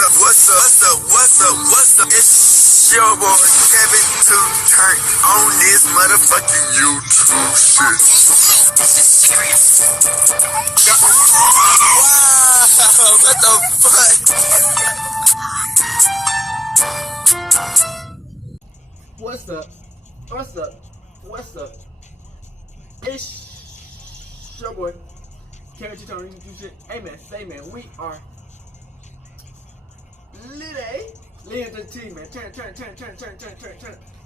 What's up? It's your boy Kevin to turn on this motherfucking YouTube shit. This is serious. Wow, what the fuck? What's up? It's your boy Kevin to turn on YouTube shit. Hey man, we are Lit to the team, man. Turn.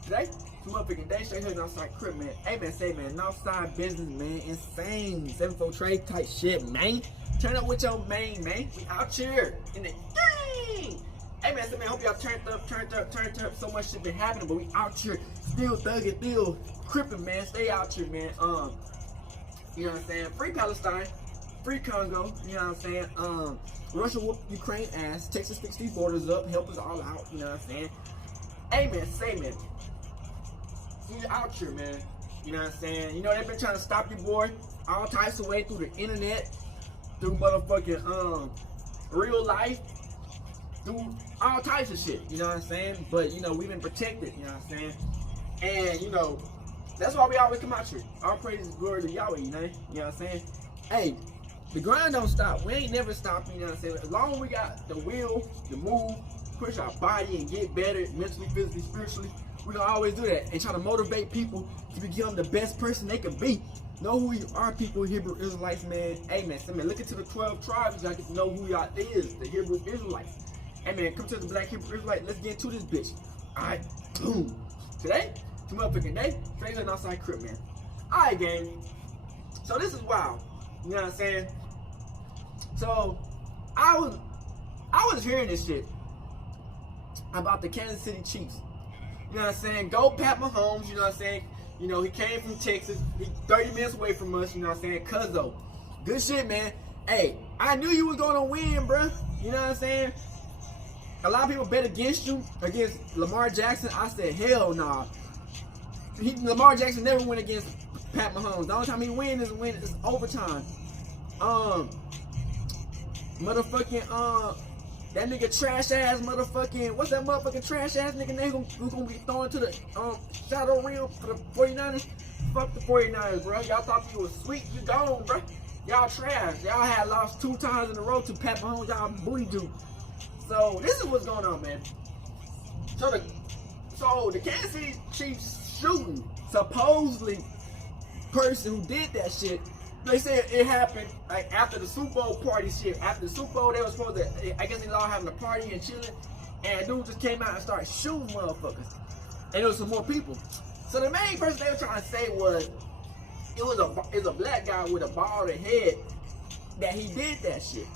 Today, motherfucking day straight here outside crib, man. Hey man, outside business, man. Insane. 7-4 trade type shit, man. Turn up with your main, man. We out here in the game. Hey man, hope y'all turned up. So much shit been happening, but we out here still thugging, still crippin', man. Stay out here, man. You know what I'm saying? Free Palestine, free Congo, you know what I'm saying? Russia whooped Ukraine ass, Texas fix these borders up, help us all out, you know what I'm saying? Hey man, you out here, man, you know what I'm saying? You know, they've been trying to stop you, boy, all types of way through the internet, through motherfucking, real life, through all types of shit, you know what I'm saying? But, you know, we've been protected, you know what I'm saying? And, you know, that's why we always come out here. All praise is glory to Yahweh, you know what I'm saying? Hey, the grind don't stop. We ain't never stopping, you know what I'm saying? As long as we got the will to move, push our body and get better mentally, physically, spiritually, we gonna always do that and try to motivate people to become the best person they can be. Know who you are, people, Hebrew Israelites, man. Hey man, look into the 12 tribes, y'all get to know who y'all is, the Hebrew Israelites. Hey man, come to the Black Hebrew Israelite, let's get into this bitch. Alright, boom. Today, motherfucking day, straight on outside crib, man. Alright, gang. So this is wild. You know what I'm saying? So I was hearing this shit about the Kansas City Chiefs. You know what I'm saying? Go Pat Mahomes, you know what I'm saying? You know, he came from Texas. He 30 minutes away from us, you know what I'm saying? Cuzzo. Good shit, man. Hey, I knew you was gonna win, bruh. You know what I'm saying? A lot of people bet against you, against Lamar Jackson. I said, hell nah. Lamar Jackson never went against Pat Mahomes. The only time he wins is overtime. That nigga trash ass motherfucking, what's that motherfucking trash ass nigga name who's gonna be thrown to the shadow realm for the 49ers? Fuck the 49ers, bro. Y'all thought you was sweet, you gone, bro. Y'all trash. Y'all had lost 2 times in a row to Pat Mahomes, y'all booty dude. So this is what's going on, man. So the Kansas City Chiefs shooting, supposedly person who did that shit, they said it happened like after the Super Bowl party shit. After the Super Bowl, they were supposed to, I guess they was all having a party and chilling, and dude just came out and started shooting motherfuckers. And there was some more people. So the main person they were trying to say was, it was a black guy with a bald head that he did that shit.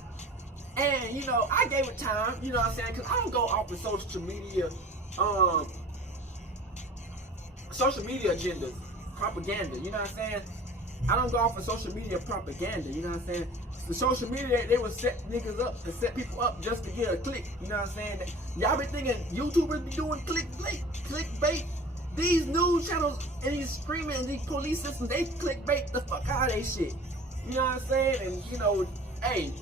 And, you know, I gave it time, you know what I'm saying? Because I don't go off of social media agendas, propaganda, you know what I'm saying? I don't go off of social media propaganda, you know what I'm saying? The social media, they would set niggas up and set people up just to get a click, you know what I'm saying? Y'all be thinking YouTubers be doing clickbait. These news channels and these screaming and these police systems, they clickbait the fuck out of they shit. You know what I'm saying? And, you know, hey,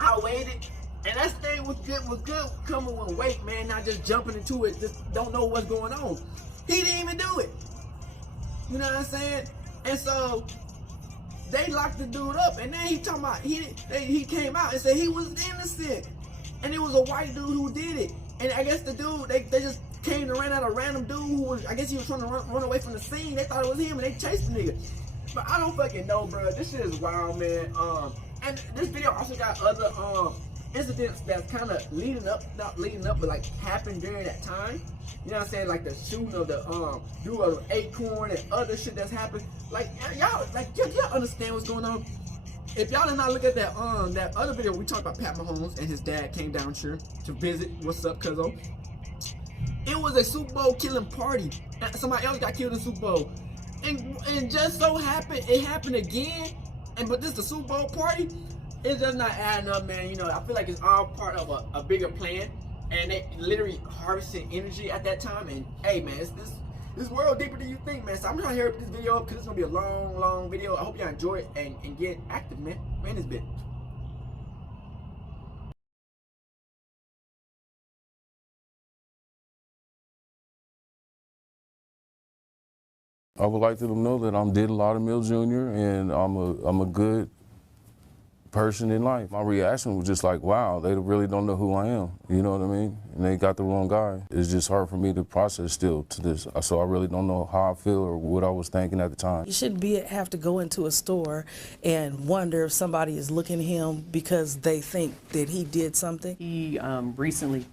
I waited, and that thing was good coming with weight, man, not just jumping into it, just don't know what's going on. He didn't even do it. You know what I'm saying? And so they locked the dude up, and then he talking about he came out and said he was innocent, and it was a white dude who did it. And I guess the dude they just came and ran out a random dude who was, I guess he was trying to run away from the scene. They thought it was him, and they chased the nigga. But I don't fucking know, bro. This shit is wild, man. And this video also got other incidents that's kind of not leading up, but like happened during that time. You know what I'm saying? Like the shooting of the dude of Acorn and other shit that's happened. Like y'all understand what's going on? If y'all did not look at that that other video we talked about Pat Mahomes and his dad came down here to visit. What's up, cuzzo? It was a Super Bowl killing party. Somebody else got killed in the Super Bowl, and just so happened it happened again. But this is the Super Bowl party. It's just not adding up, man. You know, I feel like it's all part of a bigger plan, and they literally harvesting energy at that time. And hey, man, it's this world deeper than you think, man. So I'm trying to hurry up this video up because it's gonna be a long video. I hope y'all enjoy it and get active, man. Man, this bit. I would like them to know that I'm Did Loudermill Jr. and I'm a good person in life. My reaction was just like, wow, they really don't know who I am. You know what I mean? And they got the wrong guy. It's just hard for me to process still to this. So I really don't know how I feel or what I was thinking at the time. You shouldn't have to go into a store and wonder if somebody is looking at him because they think that he did something. He recently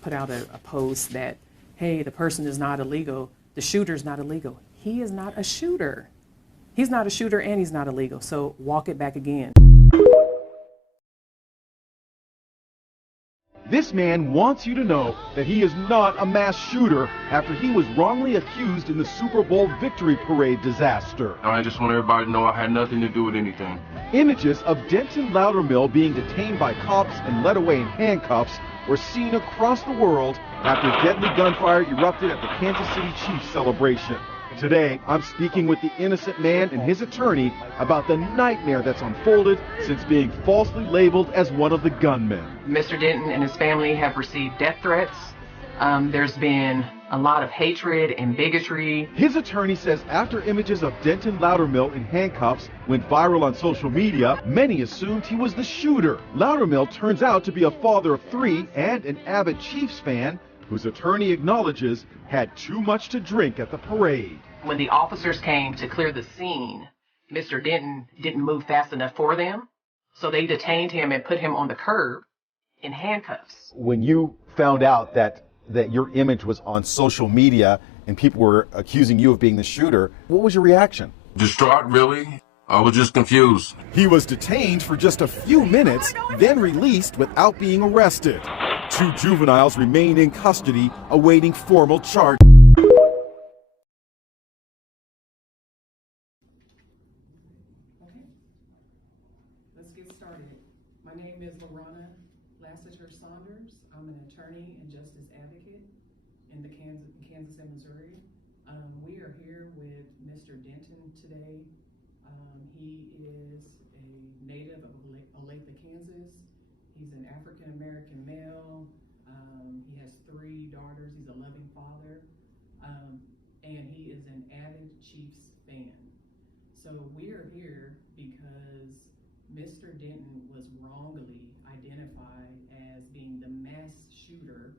put out a post that, hey, the person is not illegal, the shooter's not illegal. He is not a shooter. He's not a shooter and he's not illegal, so walk it back again. This man wants you to know that he is not a mass shooter after he was wrongly accused in the Super Bowl victory parade disaster. I just want everybody to know I had nothing to do with anything. Images of Denton Loudermill being detained by cops and led away in handcuffs were seen across the world after deadly gunfire erupted at the Kansas City Chiefs celebration. Today, I'm speaking with the innocent man and his attorney about the nightmare that's unfolded since being falsely labeled as one of the gunmen. Mr. Denton and his family have received death threats. There's been a lot of hatred and bigotry. His attorney says after images of Denton Loudermill in handcuffs went viral on social media, many assumed he was the shooter. Loudermill turns out to be a father of 3 and an avid Chiefs fan whose attorney acknowledges had too much to drink at the parade. When the officers came to clear the scene, Mr. Denton didn't move fast enough for them, so they detained him and put him on the curb in handcuffs. When you found out that your image was on social media and people were accusing you of being the shooter, what was your reaction? Distraught, really? I was just confused. He was detained for just a few minutes, then released without being arrested. 2 juveniles remain in custody, awaiting formal charge. Let's get started. My name is Lorana Lassiter-Saunders. I'm an attorney and justice advocate in the Kansas and Missouri. We are here with Mr. Denton today. He is a native of Olathe, Kansas. He's an African-American male. He has 3 daughters. He's a loving father. And he is an avid Chiefs fan. So we are here because Mr. Denton was wrongly identified as being the mass shooter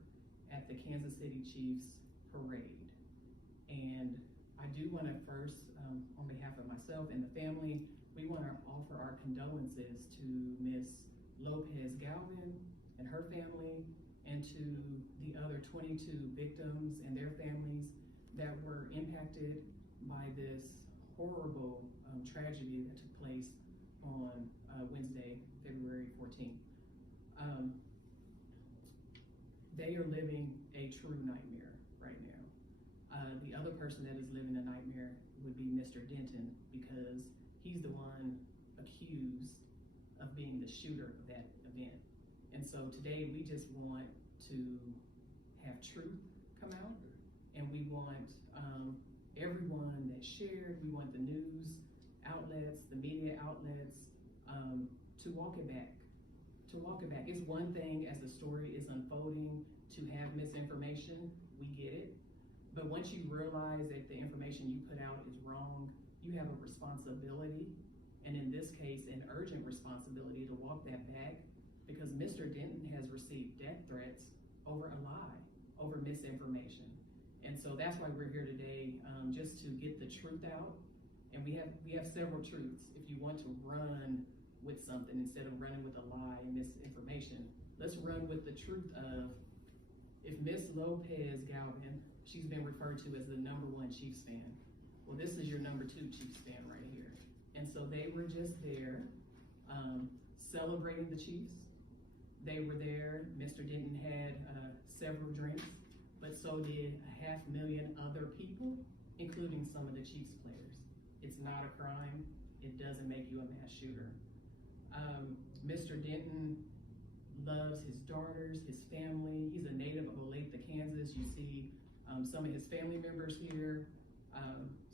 at the Kansas City Chiefs parade. And I do want to first, on behalf of myself and the family, we want to offer our condolences to Miss Lopez Galvin and her family, and to the other 22 victims and their families that were impacted by this horrible tragedy that took place on Wednesday, February 14th. They are living a true nightmare right now. The other person that is living a nightmare would be Mr. Denton, because he's the one accused of being the shooter of that event. And so today we just want to have truth come out, and we want everyone that shared, we want the news outlets, the media outlets, to walk it back. It's one thing as the story is unfolding to have misinformation, we get it. But once you realize that the information you put out is wrong, you have a responsibility, and in this case, an urgent responsibility to walk that back, because Mr. Denton has received death threats over a lie, over misinformation. And so that's why we're here today, just to get the truth out. And we have several truths. If you want to run with something instead of running with a lie and misinformation, let's run with the truth of, if Miss Lopez Galvin, she's been referred to as the #1 Chiefs fan. Well, this is your #2 Chiefs fan right here. And so they were just there celebrating the Chiefs. They were there. Mr. Denton had several drinks, but so did 500,000 other people, including some of the Chiefs players. It's not a crime. It doesn't make you a mass shooter. Mr. Denton loves his daughters, his family. He's a native of Olathe, Kansas. You see some of his family members here,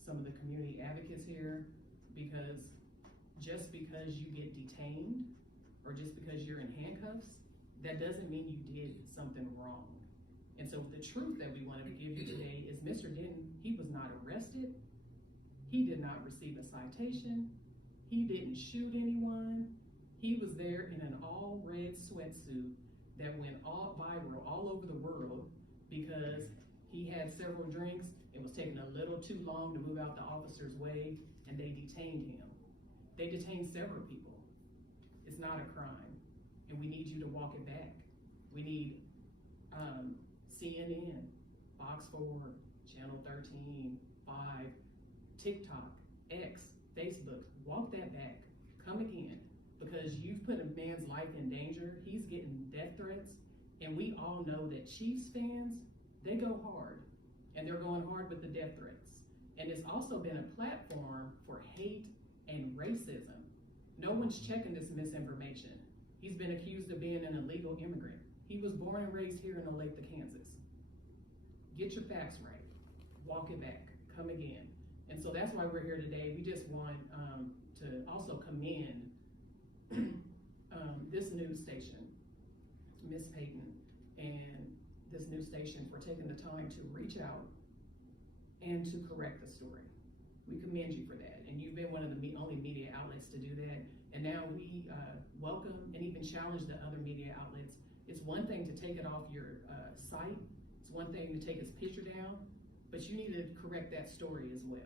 some of the community advocates here, because just because you get detained or just because you're in handcuffs, that doesn't mean you did something wrong. And so the truth that we wanted to give you today is Mr. Denton, he was not arrested, He did not receive a citation. He didn't shoot anyone. He was there in an all red sweatsuit that went all viral all over the world because he had several drinks. It was taking a little too long to move out the officer's way, and they detained him. They detained several people. It's not a crime, and we need you to walk it back. We need CNN, Fox 4, Channel 13, 5, TikTok, X, Facebook. Walk that back. Come again, because you've put a man's life in danger. He's getting death threats, and we all know that Chiefs fans, they go hard, and they're going hard with the death threats. And it's also been a platform for hate and racism. No one's checking this misinformation. He's been accused of being an illegal immigrant. He was born and raised here in Olathe, Kansas. Get your facts right. Walk it back. Come again. And so that's why we're here today. We just want to also commend this news station, Miss Payton, and this news station for taking the time to reach out and to correct the story. We commend you for that. And you've been one of the only media outlets to do that. And now we welcome and even challenge the other media outlets. It's one thing to take it off your site. It's one thing to take his picture down, but you need to correct that story as well.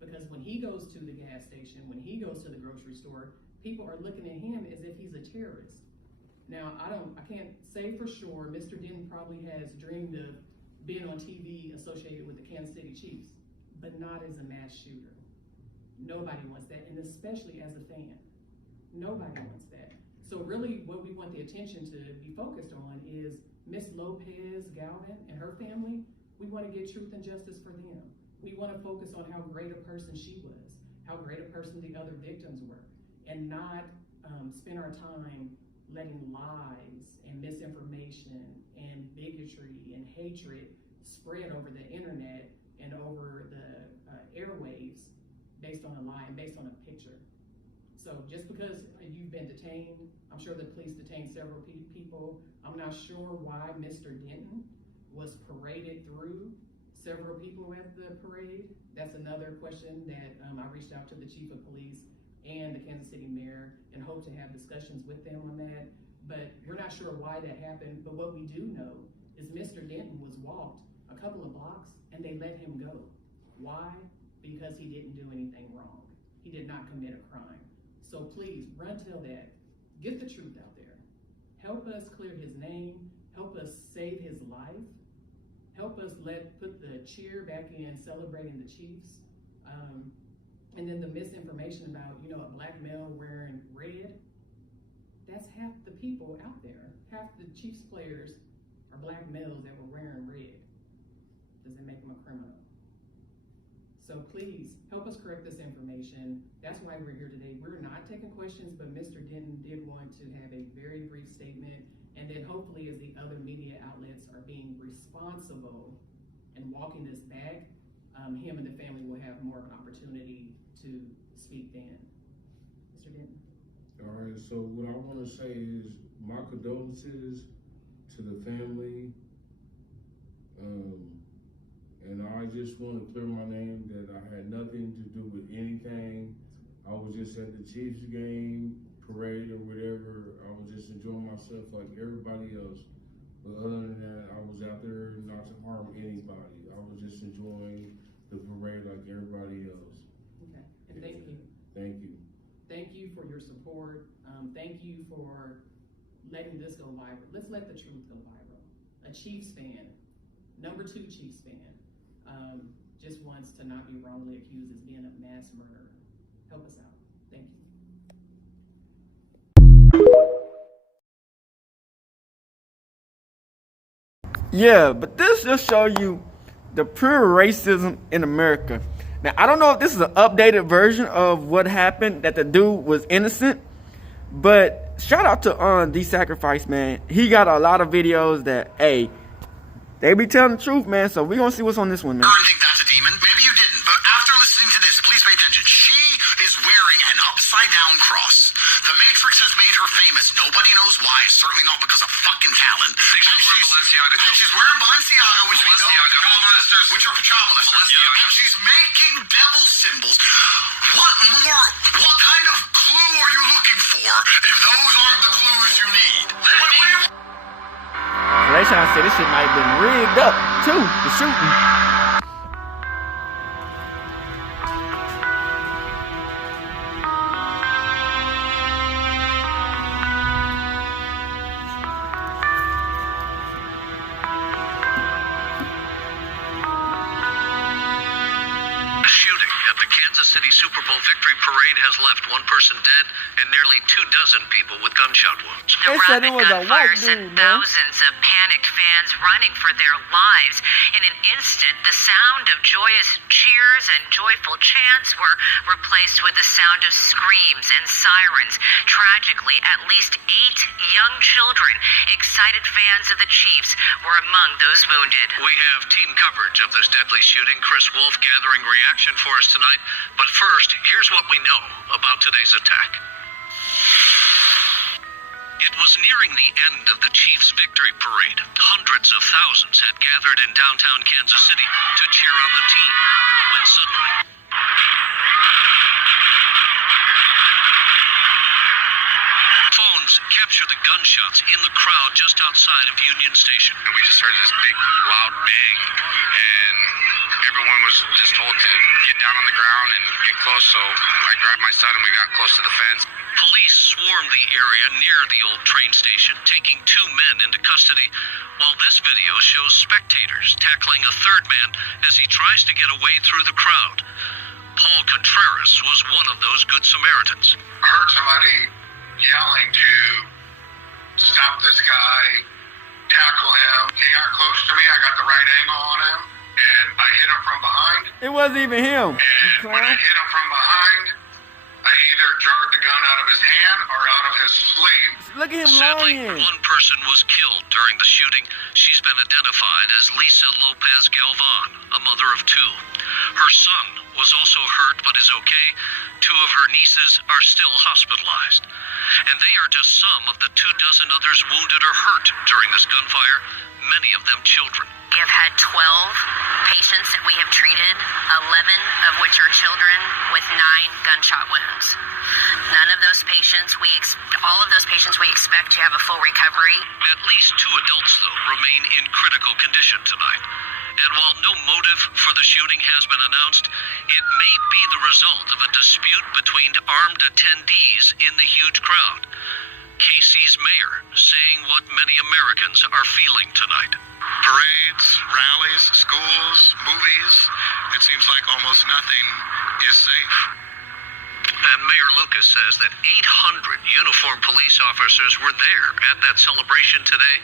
Because when he goes to the gas station, when he goes to the grocery store, people are looking at him as if he's a terrorist. Now, I can't say for sure. Mr. Denton probably has dreamed of being on TV associated with the Kansas City Chiefs, but not as a mass shooter. Nobody wants that, and especially as a fan. Nobody wants that. So really what we want the attention to be focused on is Miss Lopez Galvin and her family. We want to get truth and justice for them. We want to focus on how great a person she was, how great a person the other victims were, and not spend our time letting lies and misinformation and bigotry and hatred spread over the internet and over the airwaves based on a lie and based on a picture. So just because you've been detained, I'm sure the police detained several people. I'm not sure why Mr. Denton was paraded through several people at the parade. That's another question that I reached out to the chief of police and the Kansas City mayor and hope to have discussions with them on that. But we're not sure why that happened. But what we do know is Mr. Denton was walked a couple of blocks and they let him go. Why? Because he didn't do anything wrong. He did not commit a crime. So please, run tell that. Get the truth out there. Help us clear his name. Help us save his life. Help us put the cheer back in celebrating the Chiefs. And then the misinformation about, a black male wearing red, that's half the people out there. Half the Chiefs players are black males that were wearing red. Does it make them a criminal? So please, help us correct this information. That's why we're here today. We're not taking questions, but Mr. Denton did want to have a very brief statement. And then hopefully as the other media outlets are being responsible and walking this back, him and the family will have more of an opportunity to speak then. Mr. Denton. All right, so what I want to say is my condolences to the family. And I just want to clear my name that I had nothing to do with anything. I was just at the Chiefs game, parade or whatever. I was just enjoying myself like everybody else. But other than that, I was out there not to harm anybody. I was just enjoying the parade like everybody else. Okay, and thank you. Thank you. Thank you for your support. Thank you for letting this go viral. Let's let the truth go viral. A Chiefs fan, number 2 Chiefs fan, just wants to not be wrongly accused as being a mass murderer. Help us out. Thank you. Yeah, but this just show you the pure racism in America. Now, I don't know if this is an updated version of what happened, that the dude was innocent, but shout out to The Sacrifice, man. He got a lot of videos that, hey, they be telling the truth, man, so we're going to see what's on this one, man. I think that's a demon. Maybe you didn't, but after listening to this, please pay attention. She is wearing an upside-down cross. The Matrix has made her famous. Nobody knows why. Certainly not because of fucking fucking talent. She's wearing Balenciaga, which we know, which are pajama molesters. And she's making devil symbols. What kind of clue are you looking for if those aren't the clues you need? What do you... So they trying to say this shit might have been rigged up too, the shooting. City Super Bowl victory parade has left one person dead and nearly 24 people with gunshot wounds. They said it was a white dude, man. Thousands of panicked fans running for their lives. In an instant, the sound of joyous cheers and joyful chants were replaced with the sound of screams and sirens. Tragically, at least 8 young children, excited fans of the Chiefs, were among those wounded. We have team coverage of this deadly shooting. Chris Wolf gathering reaction for us tonight. But first, here's what we know about today's attack. It was nearing the end of the Chiefs' victory parade. Hundreds of thousands had gathered in downtown Kansas City to cheer on the team. When suddenly... phones captured the gunshots in the crowd just outside of Union Station. We just heard this big, loud bang, and everyone was just told to get down on the ground and get close, so I grabbed my son and we got close to the fence. Police swarmed the area near the old train station, taking 2 men into custody, while this video shows spectators tackling a third man as he tries to get away through the crowd. Paul Contreras was one of those good Samaritans. I heard somebody yelling to stop this guy, tackle him. He got close to me, I got the right angle on him, and I hit him from behind. It wasn't even him. And when I hit him from behind, I either jarred the gun out of his hand or out of his sleeve. Look at him Sadly, lying. one person was killed during the shooting. She's been identified as Lisa Lopez Galvan, a mother of 2. Her son was also hurt but is okay. 2 of her nieces are still hospitalized. And they are just some of the 24 others wounded or hurt during this gunfire, many of them children. We have had 12 patients that we have treated, 11 of which are children with 9 gunshot wounds. None of those patients, all of those patients we expect to have a full recovery. At least 2 adults, though, remain in critical condition tonight. And while no motive for the shooting has been announced, it may be the result of a dispute between armed attendees in the huge crowd. KC's mayor saying what many Americans are feeling tonight. Parades, rallies, schools, movies, it seems like almost nothing is safe. And Mayor Lucas says that 800 uniformed police officers were there at that celebration today,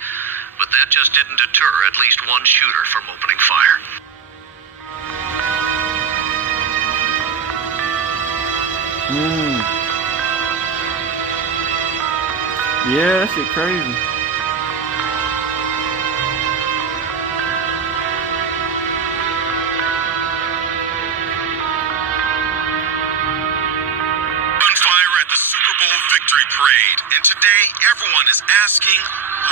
but that just didn't deter at least one shooter from opening fire. Yeah, that shit crazy. Gunfire at the Super Bowl victory parade, and today everyone is asking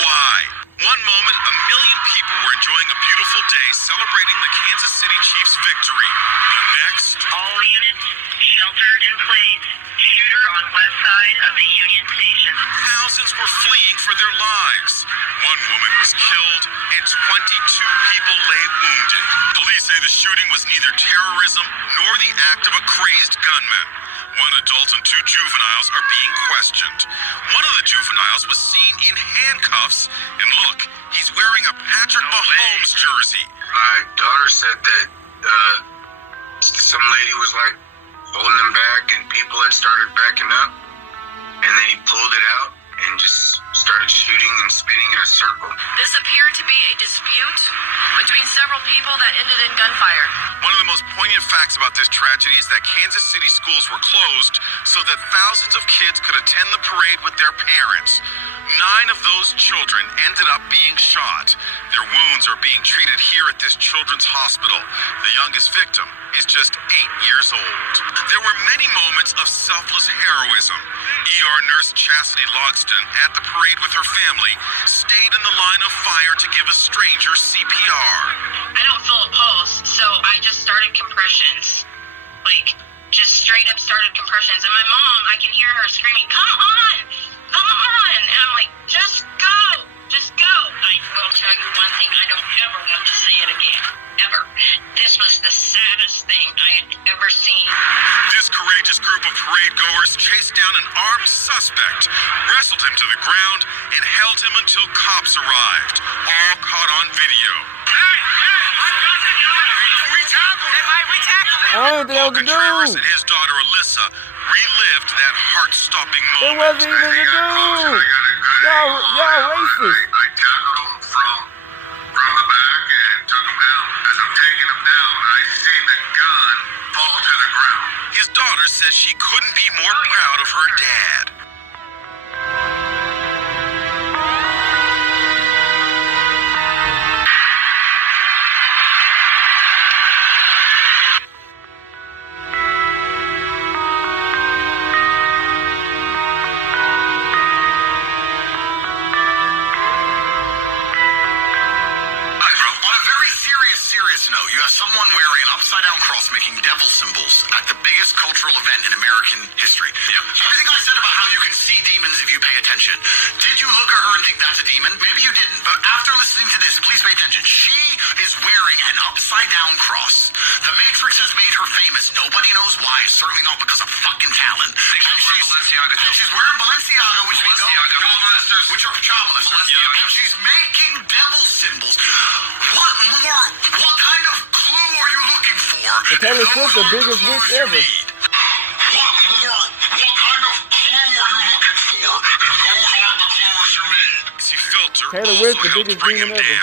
why. One moment, 1 million people were enjoying a beautiful day celebrating the Kansas City Chiefs victory. The next, All units, shelter in place. Shooter on west side of the Union Station. thousands were fleeing for their lives. One woman was killed and 22 people lay wounded. Police say the shooting was neither terrorism nor the act of a crazed gunman. 1 adult and 2 juveniles are being questioned. One of the juveniles was seen in handcuffs, and look, he's wearing a Patrick Mahomes jersey. My daughter said that some lady was like holding him back and people had started backing up, and then he pulled it out and just started shooting and spinning in a circle. This appeared to be a dispute between several people that ended in gunfire. One of the most poignant facts about this tragedy is that Kansas City schools were closed so that thousands of kids could attend the parade with their parents. 9 of those children ended up being shot. Their wounds are being treated here at this children's hospital. The youngest victim is just 8 years old. There were many moments of selfless heroism. ER nurse Chastity Logston, at the parade with her family, stayed in the line of fire to give a stranger CPR. I don't feel a pulse, so I just started compressions. Like, just straight up started compressions. And my mom, I can hear her screaming, "Come on! Come on!" And I'm like, "Just go! Just go!" I will tell you one thing, I don't ever want to see it again. Ever. This was the saddest thing I had ever seen. This courageous group of parade goers chased down an armed suspect, wrestled him to the ground, and held him until cops arrived, all caught on video. Contreras and his daughter Alyssa relived that heart-stopping moment. It wasn't even the dude. Y'all racist. I tackled him from the back and took him down. As I'm taking him down, I see the gun fall to the ground. His daughter says she couldn't be more proud of her dad. note, you have someone wearing an upside-down cross making devil symbols at the biggest cultural event in American history. Yeah. Everything I said about how you can see demons if you pay attention, did you look at her and think that's a demon? Maybe you didn't, but after listening to this, please pay attention. She is wearing an upside-down cross. The Matrix has made her famous. Nobody knows why, certainly not because of fucking talent. And she's wearing Balenciaga, which we know, which are child molesters. And she's making devil symbols. What kind of clue are you looking for? And Taylor Swift, the biggest witch ever. What kind of clue are you looking for? And those are the clues you need. Taylor Swift, the biggest demon ever.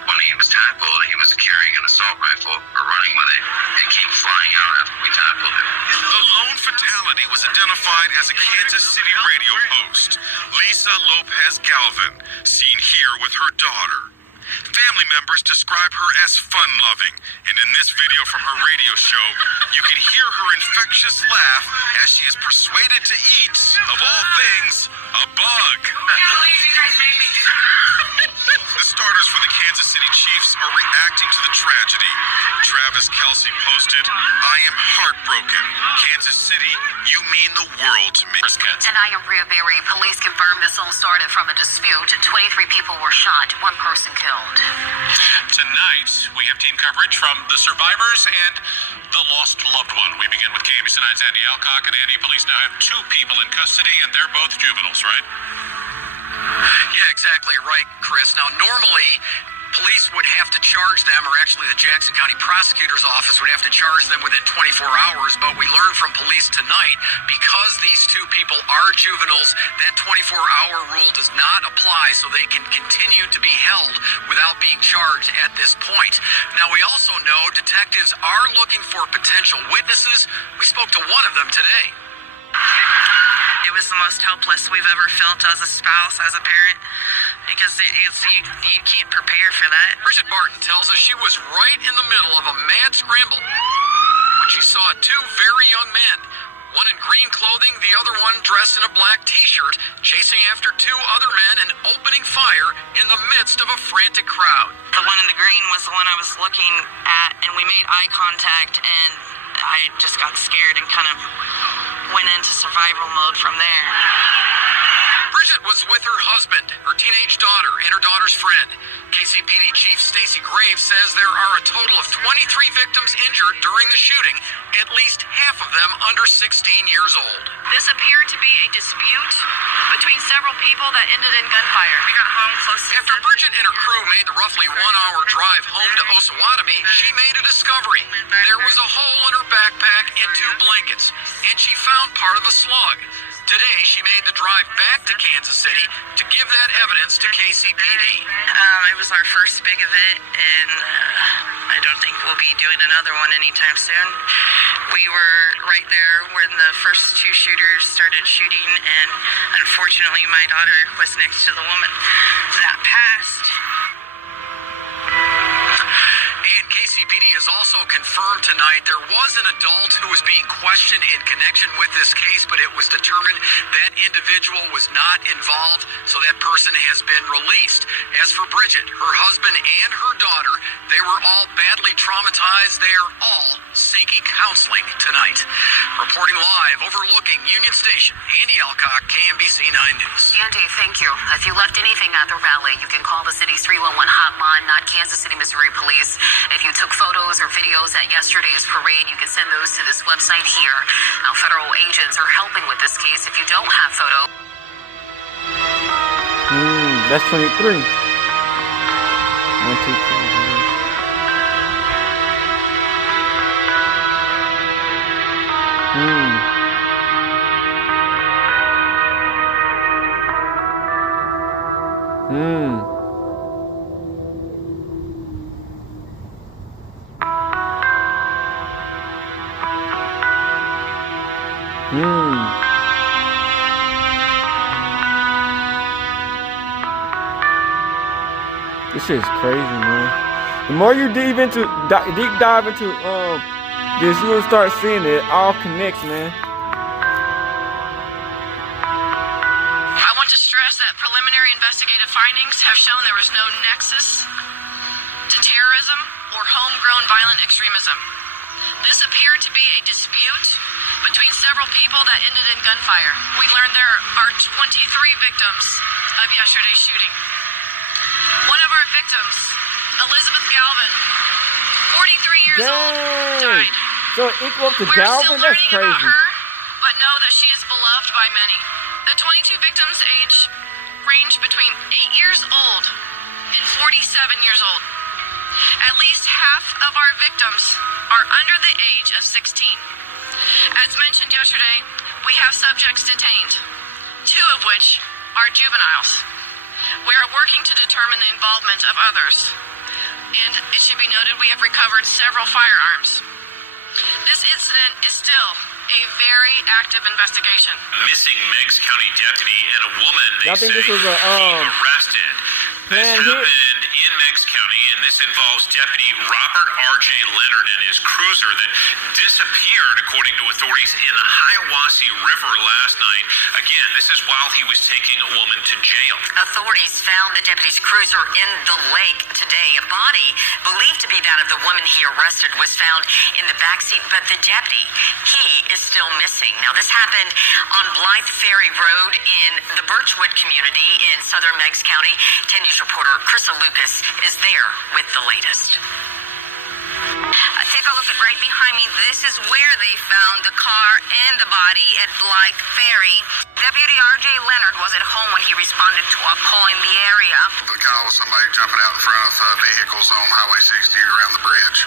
When he was tackled, he was carrying an assault rifle or running with it. It came flying out after we tackled him. The lone fatality was identified as a Kansas City radio host, Lisa Lopez Galvin, seen here with her daughter. Family members describe her as fun-loving, and in this video from her radio show, you can hear her infectious laugh as she is persuaded to eat, of all things, a bug. The starters for the Kansas City Chiefs are reacting to the tragedy. Travis Kelce posted, "I am heartbroken. Kansas City, you mean the world to me." And I am Rhea Berry. Police confirmed this all started from a dispute. 23 people were shot, 1 person killed. Tonight, we have team coverage from the survivors and the lost loved one. We begin with KABC 9's Andy Alcock. And Andy, police now have 2 people in custody, and they're both juveniles, right? Yeah, exactly right, Chris. Now, normally, police would have to charge them, or actually the Jackson County Prosecutor's Office would have to charge them within 24 hours, but we learned from police tonight, because these 2 people are juveniles, that 24-hour rule does not apply, so they can continue to be held without being charged at this point. Now, we also know detectives are looking for potential witnesses. We spoke to one of them today. It was the most helpless we've ever felt as a spouse, as a parent, because you can't prepare for that. Bridget Barton tells us she was right in the middle of a mad scramble when she saw 2 very young men, one in green clothing, the other one dressed in a black t-shirt, chasing after 2 other men and opening fire in the midst of a frantic crowd. The one in the green was the one I was looking at, and we made eye contact, and I just got scared and kind of went into survival mode from there. Bridget was with her husband, her teenage daughter, and her daughter's friend. KCPD Chief Stacy Graves says there are a total of 23 victims injured during the shooting, at least half of them under 16 years old. This appeared to be a dispute between several people that ended in gunfire. We got home close to After Bridget and her crew made the roughly 1-hour drive home to Osawatomie, she made a discovery. There was a hole in her backpack and 2 blankets, and she found part of a slug. Today, she made the drive back to Kansas City to give that evidence to KCPD. It was our first big event, and I don't think we'll be doing another one anytime soon. We were right there when the first two shooters started shooting, and unfortunately my daughter was next to the woman that passed. And KCPD has also confirmed tonight there was an adult who was being questioned in connection with this case, but it was determined that individual was not involved, so that person has been released. As for Bridget, her husband and her daughter, they were all badly traumatized. They are all seeking counseling tonight. Reporting live overlooking Union Station, Andy Alcock, KMBC 9 News. Andy, thank you. If you left anything at the rally, you can call the city's 311 hotline, not Kansas City, Missouri Police. If you took photos or videos at yesterday's parade, you can send those to this website here. Now, federal agents are helping with this case. If you don't have photos... That's 23. 1, 2, 3. This shit's crazy, man. The more you deep dive into this, you will start seeing it all connects, man. I want to stress that preliminary investigative findings have shown there was no nexus to terrorism or homegrown violent extremism. This appeared to be a dispute between several people that ended in gunfire. We learned there are 23 victims of yesterday's shooting. One of our victims, Elizabeth Galvin, 43 years old, died. So equal to We're Galvin? still That's learning crazy. about her, but know that she is beloved by many. The 22 victims' age range between 8 years old and 47 years old. At least half of our victims are under the age of 16. As mentioned yesterday, we have subjects detained, 2 of which are juveniles. We are working to determine the involvement of others. And it should be noted we have recovered several firearms. This incident is still a very active investigation. Missing Meigs County deputy and a woman they Y'all think say this was a, he arrested. This planned hit? happened in Meigs County, and this involves Deputy Robert R.J. Leonard and his cruiser that disappeared, according to authorities, in the Hiawassee River last night. Again, this is while he was taking a woman to jail. Authorities found the deputy's cruiser in the lake today. A body believed to be that of the woman he arrested was found in the backseat, but the deputy, he is still missing. Now, this happened on Blythe Ferry Road in the Birchwood community in southern Meigs County. 10 News reporter Krista Lucas is there with the latest. Take a look at right behind me. This is where they found the car and the body at Blythe Ferry. Deputy R.J. Leonard was at home when he responded to a call in the area. The call was somebody jumping out in front of vehicles on Highway 60 around the bridge.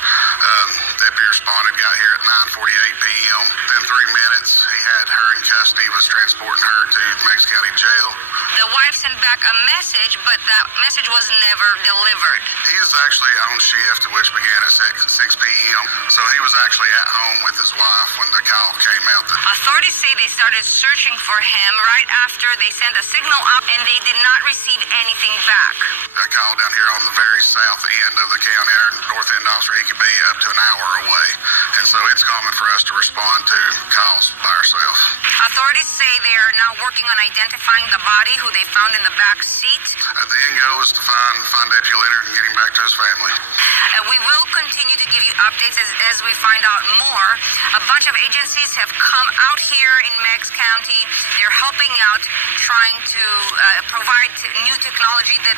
Deputy responded, got here at 9:48 p.m. Within 3 minutes, he had her in custody, was transporting her to Meigs County Jail. The wife sent back a message, but that message was never delivered. He was actually on shift, which began at 6 p.m. So he was actually at home with his wife when the call came out. Authorities say they started searching for him right after they sent a signal up, and they did not receive anything back. A call down here on the very south end of the county, our north end officer, he could be up to an hour away. And so it's common for us to respond to calls by ourselves. Authorities say they are now working on identifying the body who they found in the back seat. The end goal is to find Deputy Leonard and get him back to his family. We will continue to give you updates as we find out more. A bunch of agencies have come out here in Meigs County. They're helping out, trying to provide new technology that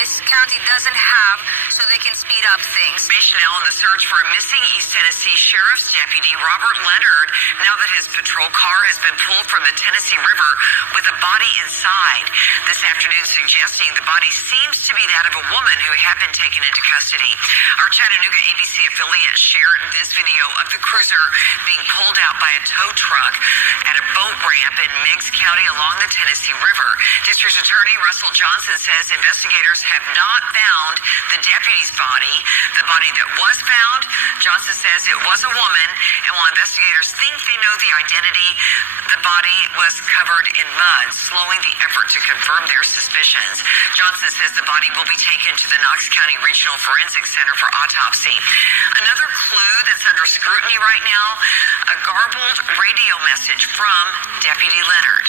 this county doesn't have so they can speed up things. Information now on the search for a missing East Tennessee Sheriff's Deputy Robert Leonard now that his patrol car has been pulled from the Tennessee River with a body inside. This afternoon suggesting the body seems to be that of a woman who had been taken into custody. Our Chattanooga ABC affiliate shared this video of the cruiser being pulled out by a tow truck at a boat ramp in Meigs County along the Tennessee River. District Attorney Russell Johnson says investigators have not found the deputy's body. The body that was found, Johnson says it was a woman, and while investigators think they know the identity, the body was covered in mud, slowing the effort to confirm their suspicions. Johnson says the body will be taken to the Knox County Regional Forensic Center for autopsy. Another clue that's under scrutiny right now, a garbled radio message from Deputy Leonard.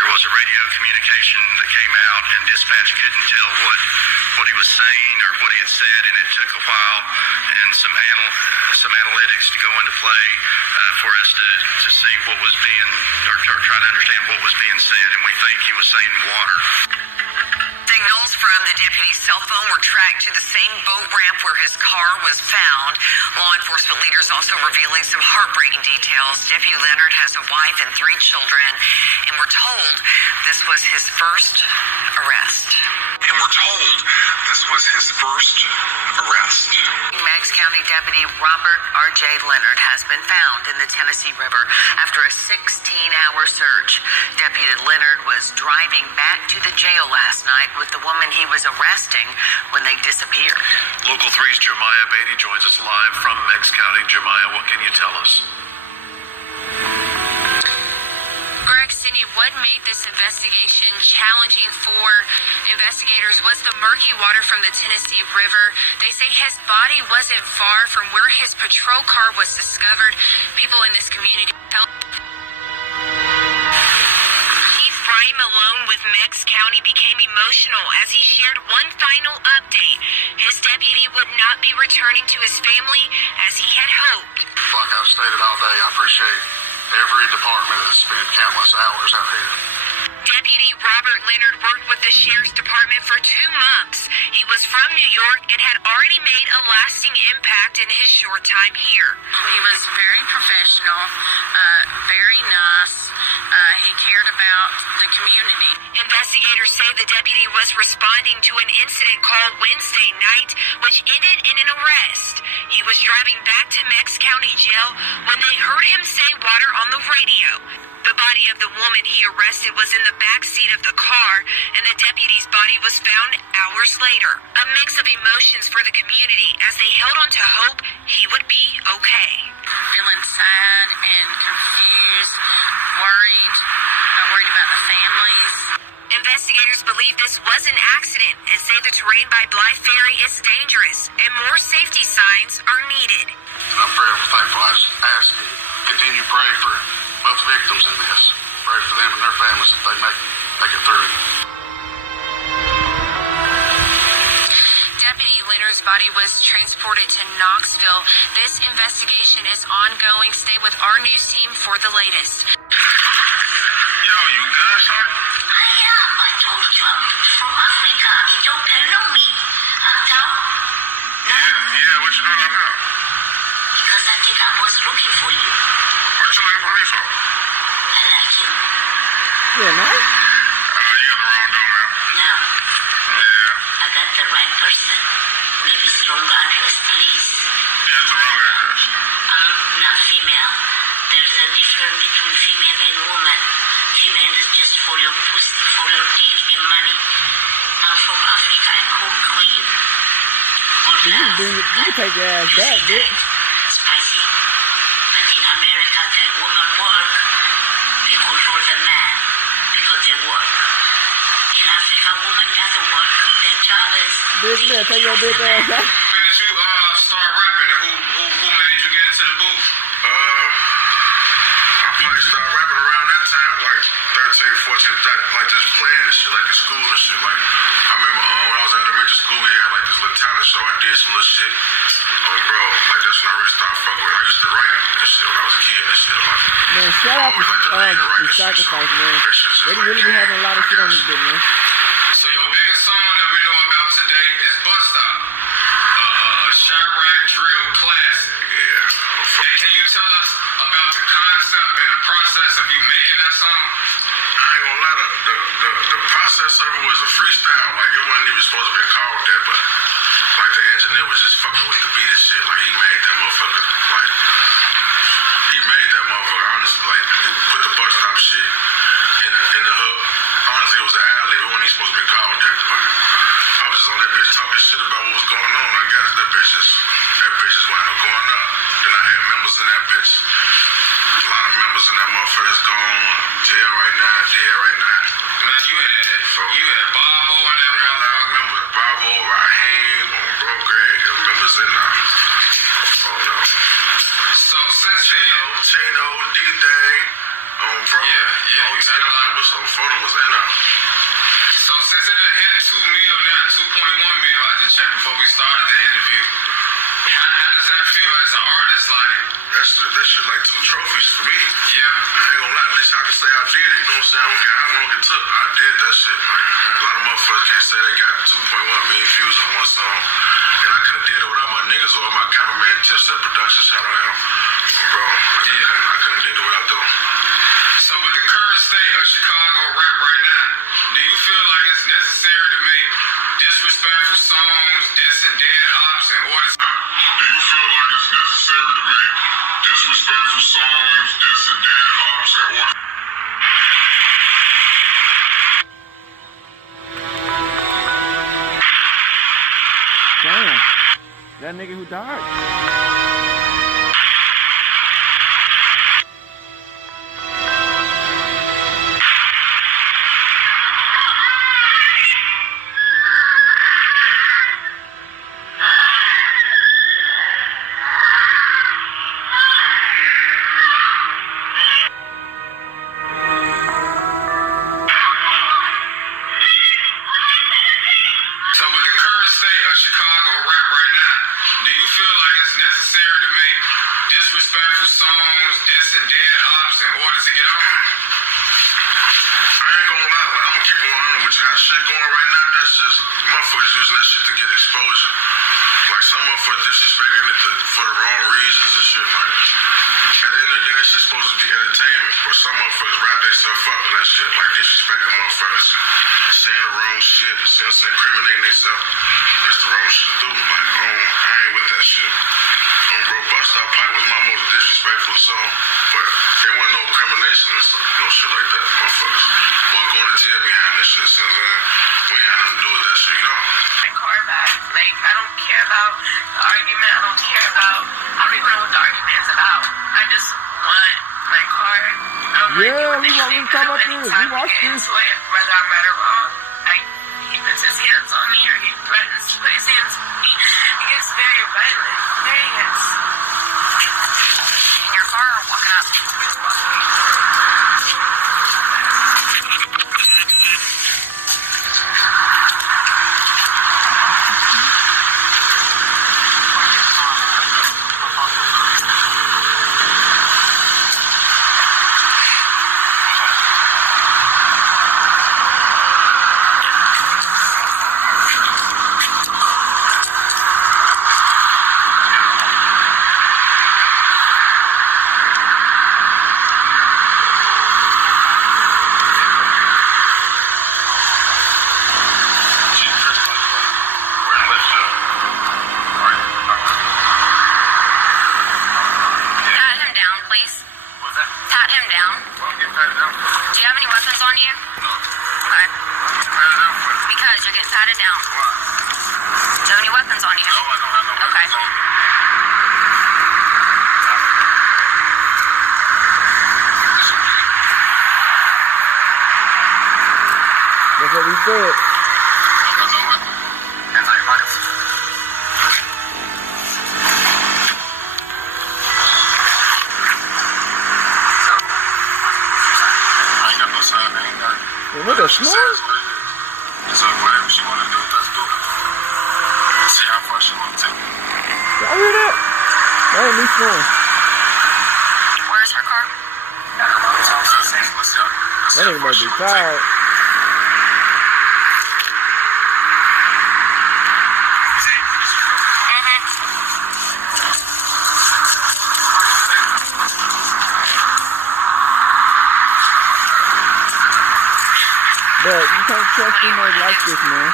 There was a radio communication that came out, and dispatch couldn't tell what he was saying or what he had said, and it took a while and some analytics to go into play for us to see what was being, or try to understand what was being said, and we think he was saying water. Signals from the deputy's cell phone were tracked to the same boat ramp where his car was found. Law enforcement leaders also revealing some heartbreaking details. Deputy Leonard has a wife and 3 children, and we're told this was his first arrest. Meigs County Deputy Robert R.J. Leonard has been found in the Tennessee River after a 16-hour search. Deputy Leonard was driving back to the jail last night with the woman he was arresting when they disappeared. Local 3's Jeremiah Beatty joins us live from Meigs County. Jeremiah, what can you tell us? Greg, Cindy, what made this investigation challenging for investigators was the murky water from the Tennessee River. They say his body wasn't far from where his patrol car was discovered. People in this community felt Brian Malone with Meigs County became emotional as he shared one final update. His deputy would not be returning to his family as he had hoped. Like I've stated all day, I appreciate every department that spent countless hours out here. Deputy Robert Leonard worked with the Sheriff's Department for 2 months. He was from New York and had already made a lasting impact in his short time here. He was very professional, very nice. He cared about the community. Investigators say the deputy was responding to an incident called Wednesday night, which ended in an arrest. He was driving back to Meigs County Jail when they heard him say water on the radio. The body of the woman he arrested was in the back seat of the car, and the deputy's body was found hours later. A mix of emotions for the community as they held on to hope he would be okay. Feeling sad and confused, worried about the families. Investigators believe this was an accident and say the terrain by Blythe Ferry is dangerous and more safety signs are needed. I'm forever thankful. I just ask you, continue to pray for both victims in this. Pray for them and their families that they make it through. Deputy Leonard's body was transported to Knoxville. This investigation is ongoing. Stay with our news team for the latest. Yo, you good, son? I am. I told you I'm from Africa. You don't know me. Uptown? Yeah, what you doing up here? Because I think I was looking for you. What you looking for me for? I like you. Yeah, nice. You got the wrong door, man. No. Yeah. I got the right person. Maybe it's the wrong address, please. Yeah, it's the wrong address. I'm not female. There's a difference between female and woman. Female is just for your pussy, for your dick and money. I'm from Africa. I cook clean. Good love. You can take your ass back, bitch. Spicy. But in America, the woman work. They control the man because they work. In Africa, woman doesn't work. Their job is. Bitch, man, take your bitch ass back. When did you start rapping, and who made you get into the booth? I probably started rapping around that time, like 13, 14, like just playing and shit, like in school and shit. Like I remember when I was at elementary school, we had like this little talent show. I did some little shit. Bro, like that's when I really started fucking with it. I used to write and shit when I was a kid and shit. Like, Man, shout out to the Sacrifice, man. They really be having a lot of shit on this bit, man. So your biggest song that we supposed to be a car with that, but like the engineer was just fucking with the beat and shit. Like he made that motherfucker. Like he made that motherfucker. Honestly, like he put the bus stop shit in the hook. Honestly, it was an alley. It wasn't even supposed to be a car with that. But I was just on that bitch talking shit about what was going on. I guess that bitch just wound up going up. Then I had members in that bitch. A lot of members in that motherfucker's gone. Jail right now. Man, you had Bobo in that motherfucker. I remember Bobo, Raheem, Bro Greg, members in there. Oh no. So since Chino, D-Thing, bro. Yeah, you had a lot of so photo was in there. So since it done hit 2 mil, now 2.1 mil, I just checked before we started the interview. How does that feel as an artist? Like that shit like 2 trophies for me. Yeah. I ain't gonna lie, at least I can say I did it. You know what I'm saying? I don't care how long it took. I did that shit. Like, a lot of motherfuckers can't say they got 2.1 million views on one song. And I could have did it without my niggas or my cameraman, Tipset Production, shout out him. Bro, I couldn't have did it without them. So with the current state of Chicago rap right now, do you feel like it's necessary to make disrespectful songs, diss and dead ops in order to... Do you feel like it's necessary to make disrespectful songs, diss and dead ops in order... Damn. That nigga who died. So with the current state of Chicago rap right now, do you feel like it's necessary to make disrespectful songs, diss and dead ops in order to get on? I ain't gonna lie, like, I'm gonna keep it 100 with you. How shit going right now, that's just motherfuckers using that shit to get exposure. Like some motherfuckers disrespecting it for the wrong reasons and shit. Like at the end of the day, that shit's supposed to be entertainment. But some motherfuckers wrap themselves up in that shit, like disrespecting motherfuckers, saying the wrong shit, incriminating themselves. That's the wrong shit to do. Like I ain't with that shit. Bro, Bust Out Pipe was my most disrespectful song, but there wasn't no incrimination and stuff, no shit like that. Motherfuckers wasn't going to jail behind that shit. So we ain't had nothing to do with that shit, you know. My car back. Like, I don't care about the argument. I don't care about... I don't even know what the argument is about. I just want my car. We talk about this. We watched this. Whether I'm right or wrong, he puts his hands on me or he threatens to put his hands on me. He gets very violent. There he is. In your car or walking up? That's what we said. Hey, look at snore. So whatever she wanna do, let's do it. See how far she wanna take it. Y'all hear that? That ain't me snoring. Where's her car? That nigga might be tired. But you can't trust him like this, man.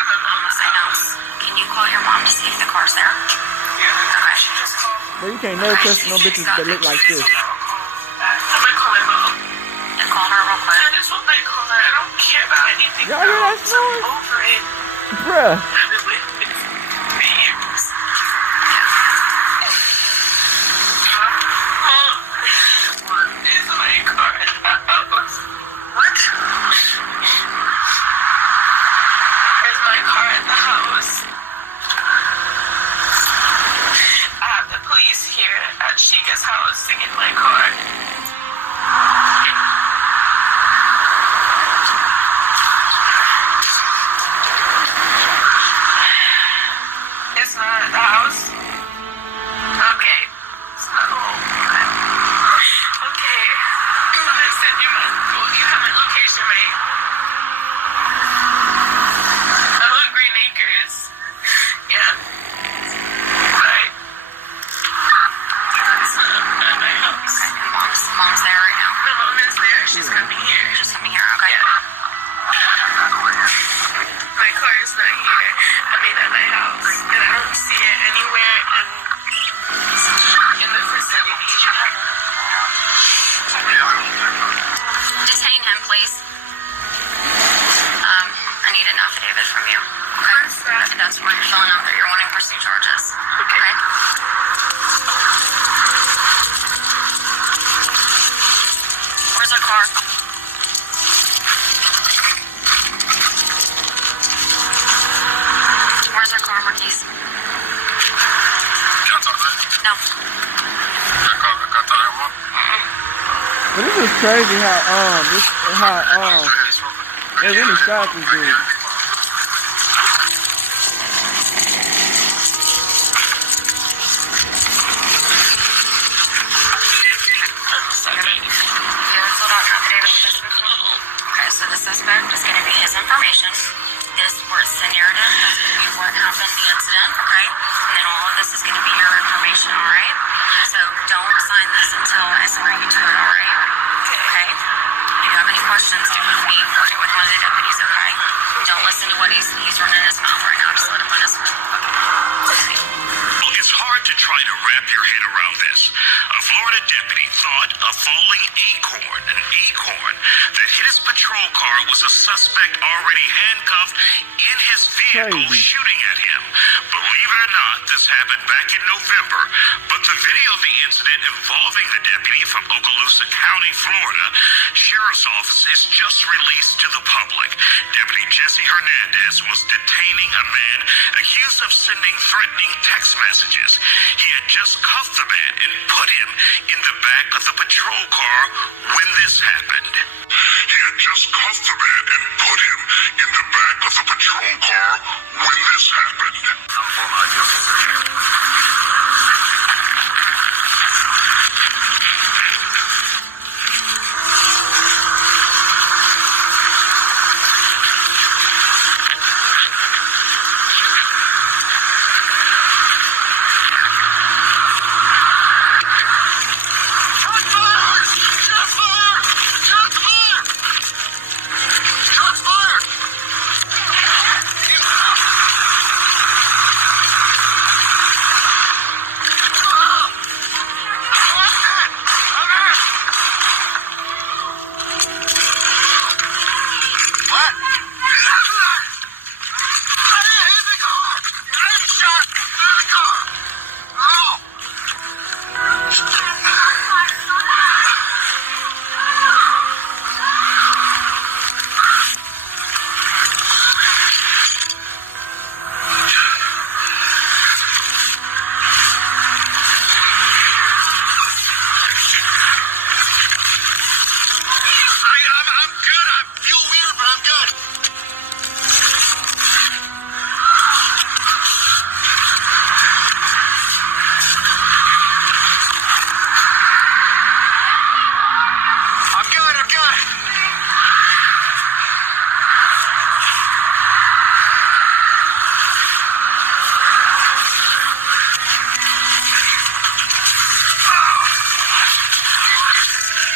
at my mom's house. Can you call your mom to see if the car's there? Yeah. Okay. She just called. But you can't never trust no bitches that look like this. I'm gonna call my mom. And call her real quick. I just want my car. I don't care about anything. Y'all hear that noise? I'm over it. Bruh. I've been with it for years. Mom, is my car at the house? What? Is my car at the house? I have the police here at Chica's house singing my car. It's not at the house? Okay. It's not home. Okay. I'm gonna send you you have my location, right? I'm on Green Acres. Yeah. Right. It's not at my house. Mom's there right now. My mom is there. She's coming here. She's coming here, okay. Yeah. My car is not here. I mean, at my house. And I don't see it anywhere in the vicinity. Detain him, please. I need an affidavit from you. Okay? What's that? That's where you're filling out that you're wanting pursuit charges. Okay? Where's our car? Where's our car, Marquise? No. But this is crazy how they really shot this dude. Okay, so the suspect is going to be his information. This where's the narrative is going to be what happened, the incident, okay? And then all of this is going to be your information, all right? So don't sign this until I swear you to it, all right? Okay? If you have any questions, do with me or do with one of the deputies, okay? Don't listen to what he's running his mouth right now. Just let him run his mouth. Well, it's hard to try to wrap your head around this. A Florida deputy thought a falling acorn that hit his patrol car was a suspect already handcuffed in his vehicle shooting at him. Believe it or not, this happened back in November, but the video of the incident involving the deputy from Okaloosa County, Florida, Sheriff's Office is just released to the public. Deputy Jesse Hernandez was detaining a man accused of sending threatening text messages. He had just cuffed the man and put him in the back of the patrol car when this happened. He had just cuffed the man and put him in the back of the patrol car when this happened.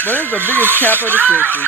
But it's the biggest cap of the century.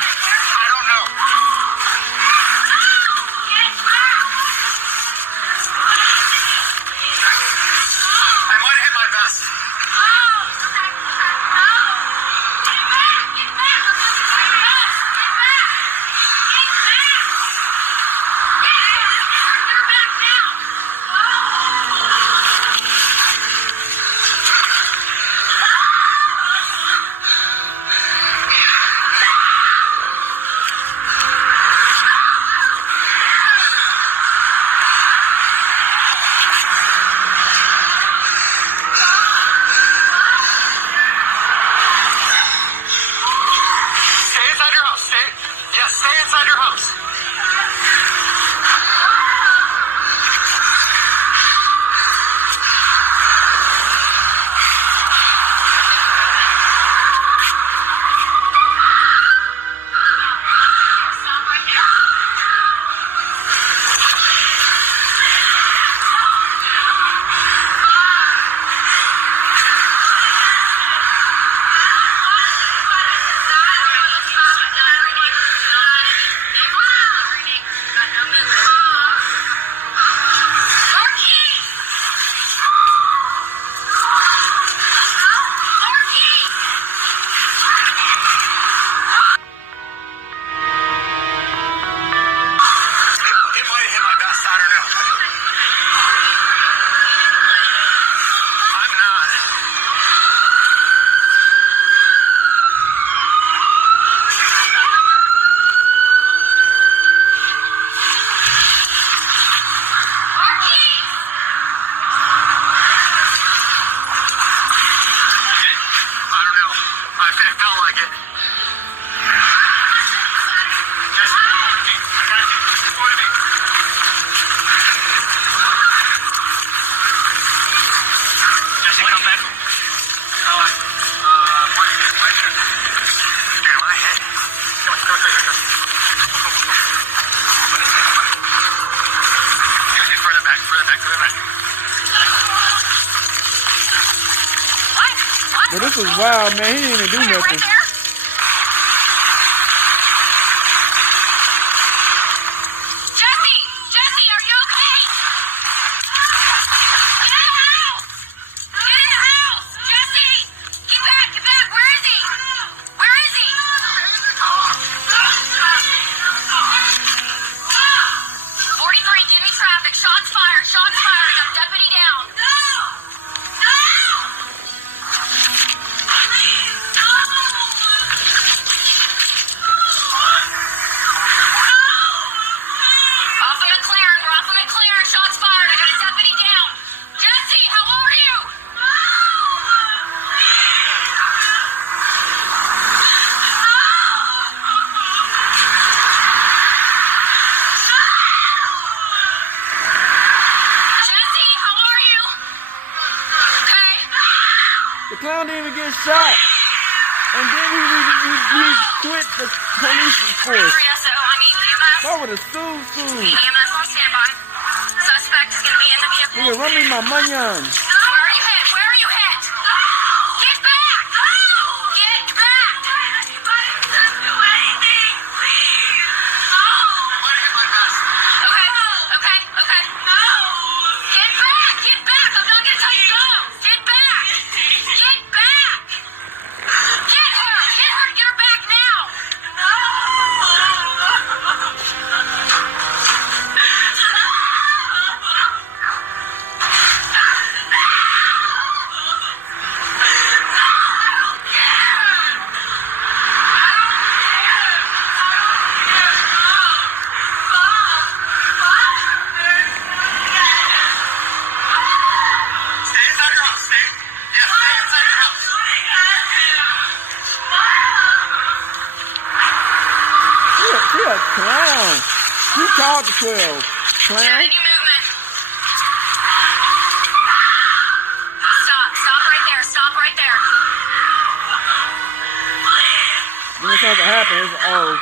Yes, stay inside your house. But this was wild, man. He didn't even do nothing. The clown didn't even get shot. And then he quit the police force. Why would a sued? EMS on standby. Suspect is going to be in the vehicle. Nigga, run me my money. Where are you hit? Where are you hit? Get back! Get back! Anybody do anything, please? Okay. No! Get back! Get back! I'm not going to tell you to go! Get back! Get back! Get her! Get her! Get her back now! No! She a clown. You called the 12. Clown. Any movement? Stop right there. Stop right there. When something happens, oh.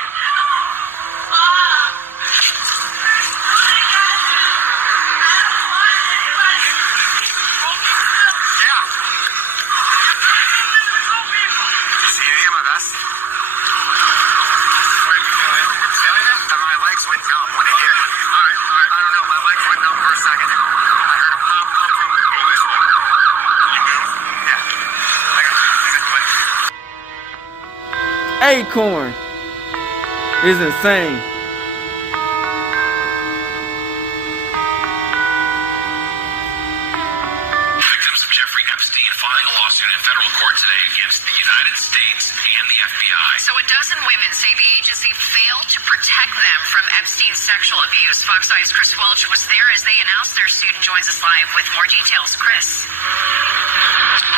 Acorn is insane. Victims of Jeffrey Epstein filing a lawsuit in federal court today against the United States and the FBI. So a dozen women say the agency failed to protect them from Epstein's sexual abuse. Fox 5's Chris Welch was there as they announced their suit and joins us live with more details. Chris.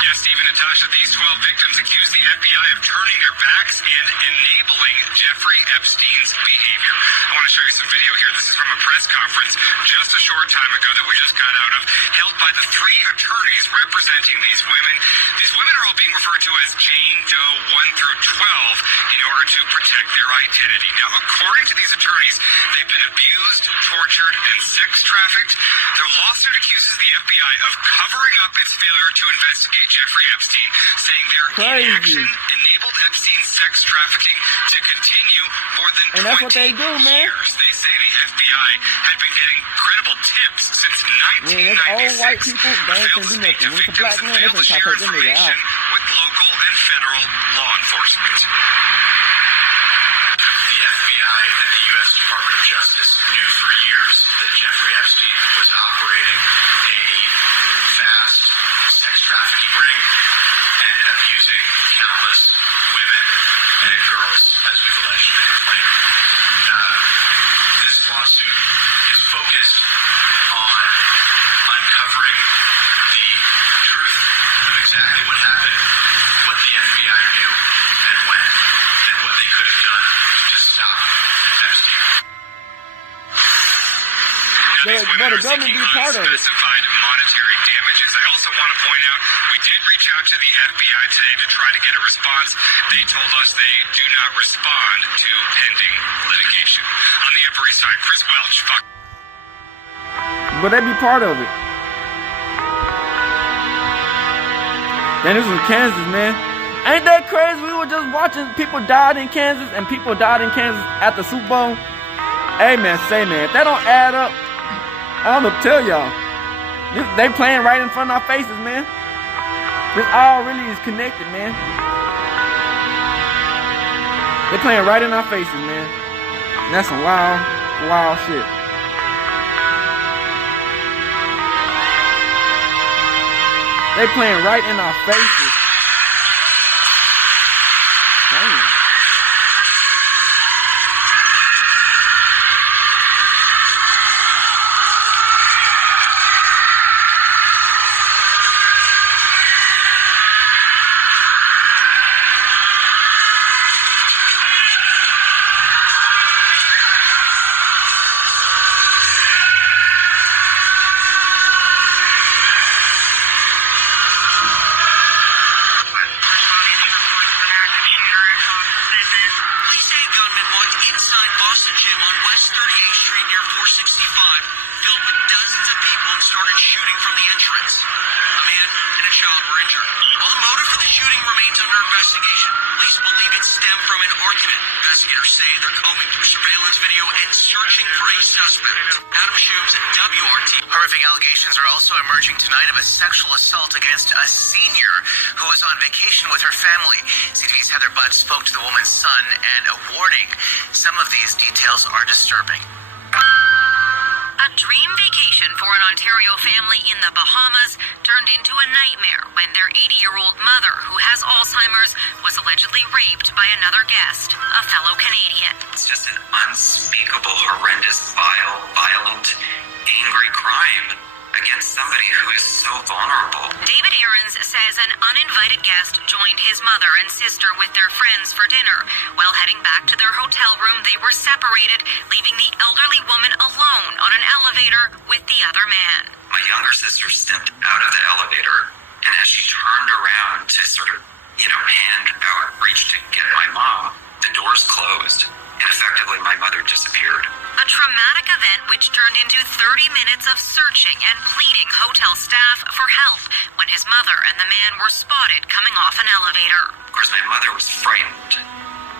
Yes, Stephen and Natasha, these 12 victims accuse the FBI of turning their backs and enabling Jeffrey Epstein's behavior. I want to show you some video here. This is from a press conference just a short time ago that we just got out of, held by the 3 attorneys representing these women. These women are all being referred to as Jane Doe 1 through 12 in order to protect their identity. Now, according to these attorneys, they've been abused, tortured, and sex trafficked. Their lawsuit accuses the FBI of covering up its failure to investigate Jeffrey Epstein, saying their inaction enabled Epstein's sex trafficking to continue more than 20 years. They say the FBI had been getting credible tips since 1996. White people, they ain't gonna do nothing. When it's a black man, they can try to take them nigga out. With local and federal law enforcement. The FBI and the U.S. Department of Justice knew for years that Jeffrey Epstein was operating a vast sex trafficking ring and abusing countless women and girls, as we've alleged in the complaint. This lawsuit is focused on uncovering the truth of exactly what happened, what the FBI knew, and when, and what they could have done to stop Epstein. But the government be part of it. Unspecified monetary damages. I also want to point out, we did reach out to the FBI today to try to get a response. They told us they do not respond to pending litigation. On the Upper East Side, Chris Welch, Fox. But they be part of it. Then this was Kansas, man. Ain't that crazy? We were just watching people died in Kansas and people died in Kansas at the Super Bowl. Hey man, if that don't add up, I don't know what to tell y'all. They playing right in front of our faces, man. This all really is connected, man. They playing right in our faces, man. And that's some wild, wild shit. They playing right in our faces. Damn. Horrific allegations are also emerging tonight of a sexual assault against a senior who was on vacation with her family. CTV's Heather Budd spoke to the woman's son, and a warning: some of these details are disturbing. A dream vacation for an Ontario family in the Bahamas turned into a nightmare when their 80-year-old mother, who has Alzheimer's, was allegedly raped by another guest, a fellow Canadian. It's just an unspeakable, horrendous, violent, angry crime against somebody who is so vulnerable. David Aarons says an uninvited guest joined his mother and sister with their friends for dinner. While heading back to their hotel room, they were separated, leaving the elderly woman alone on an elevator with the other man. My younger sister stepped out of the elevator, and as she turned around to sort of, reach to get my mom, the doors closed, and effectively my mother disappeared. A traumatic event which turned into 30 minutes of searching and pleading hotel staff for help when his mother and the man were spotted coming off an elevator. Of course, my mother was frightened.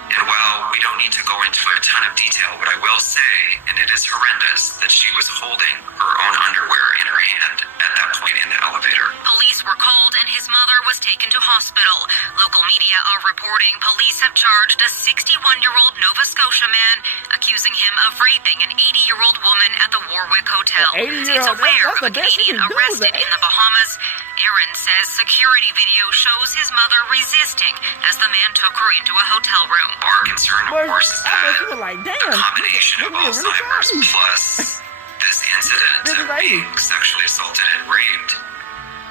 And while we don't need to go into a ton of detail, what I will say, and it is horrendous, that she was holding her own underwear in her hand at that point in the elevator. Police were called and his mother was taken to hospital. Local media are reporting police have charged a 61-year-old Nova Scotia man, accusing him of raping an 80-year-old woman at the Warwick Hotel. It's aware of a Canadian arrested in the Bahamas. Aaron says security video shows his mother resisting as the man took her into a hotel room. Our concern, of course, is that a combination of Alzheimer's plus this incident of being sexually assaulted and raped.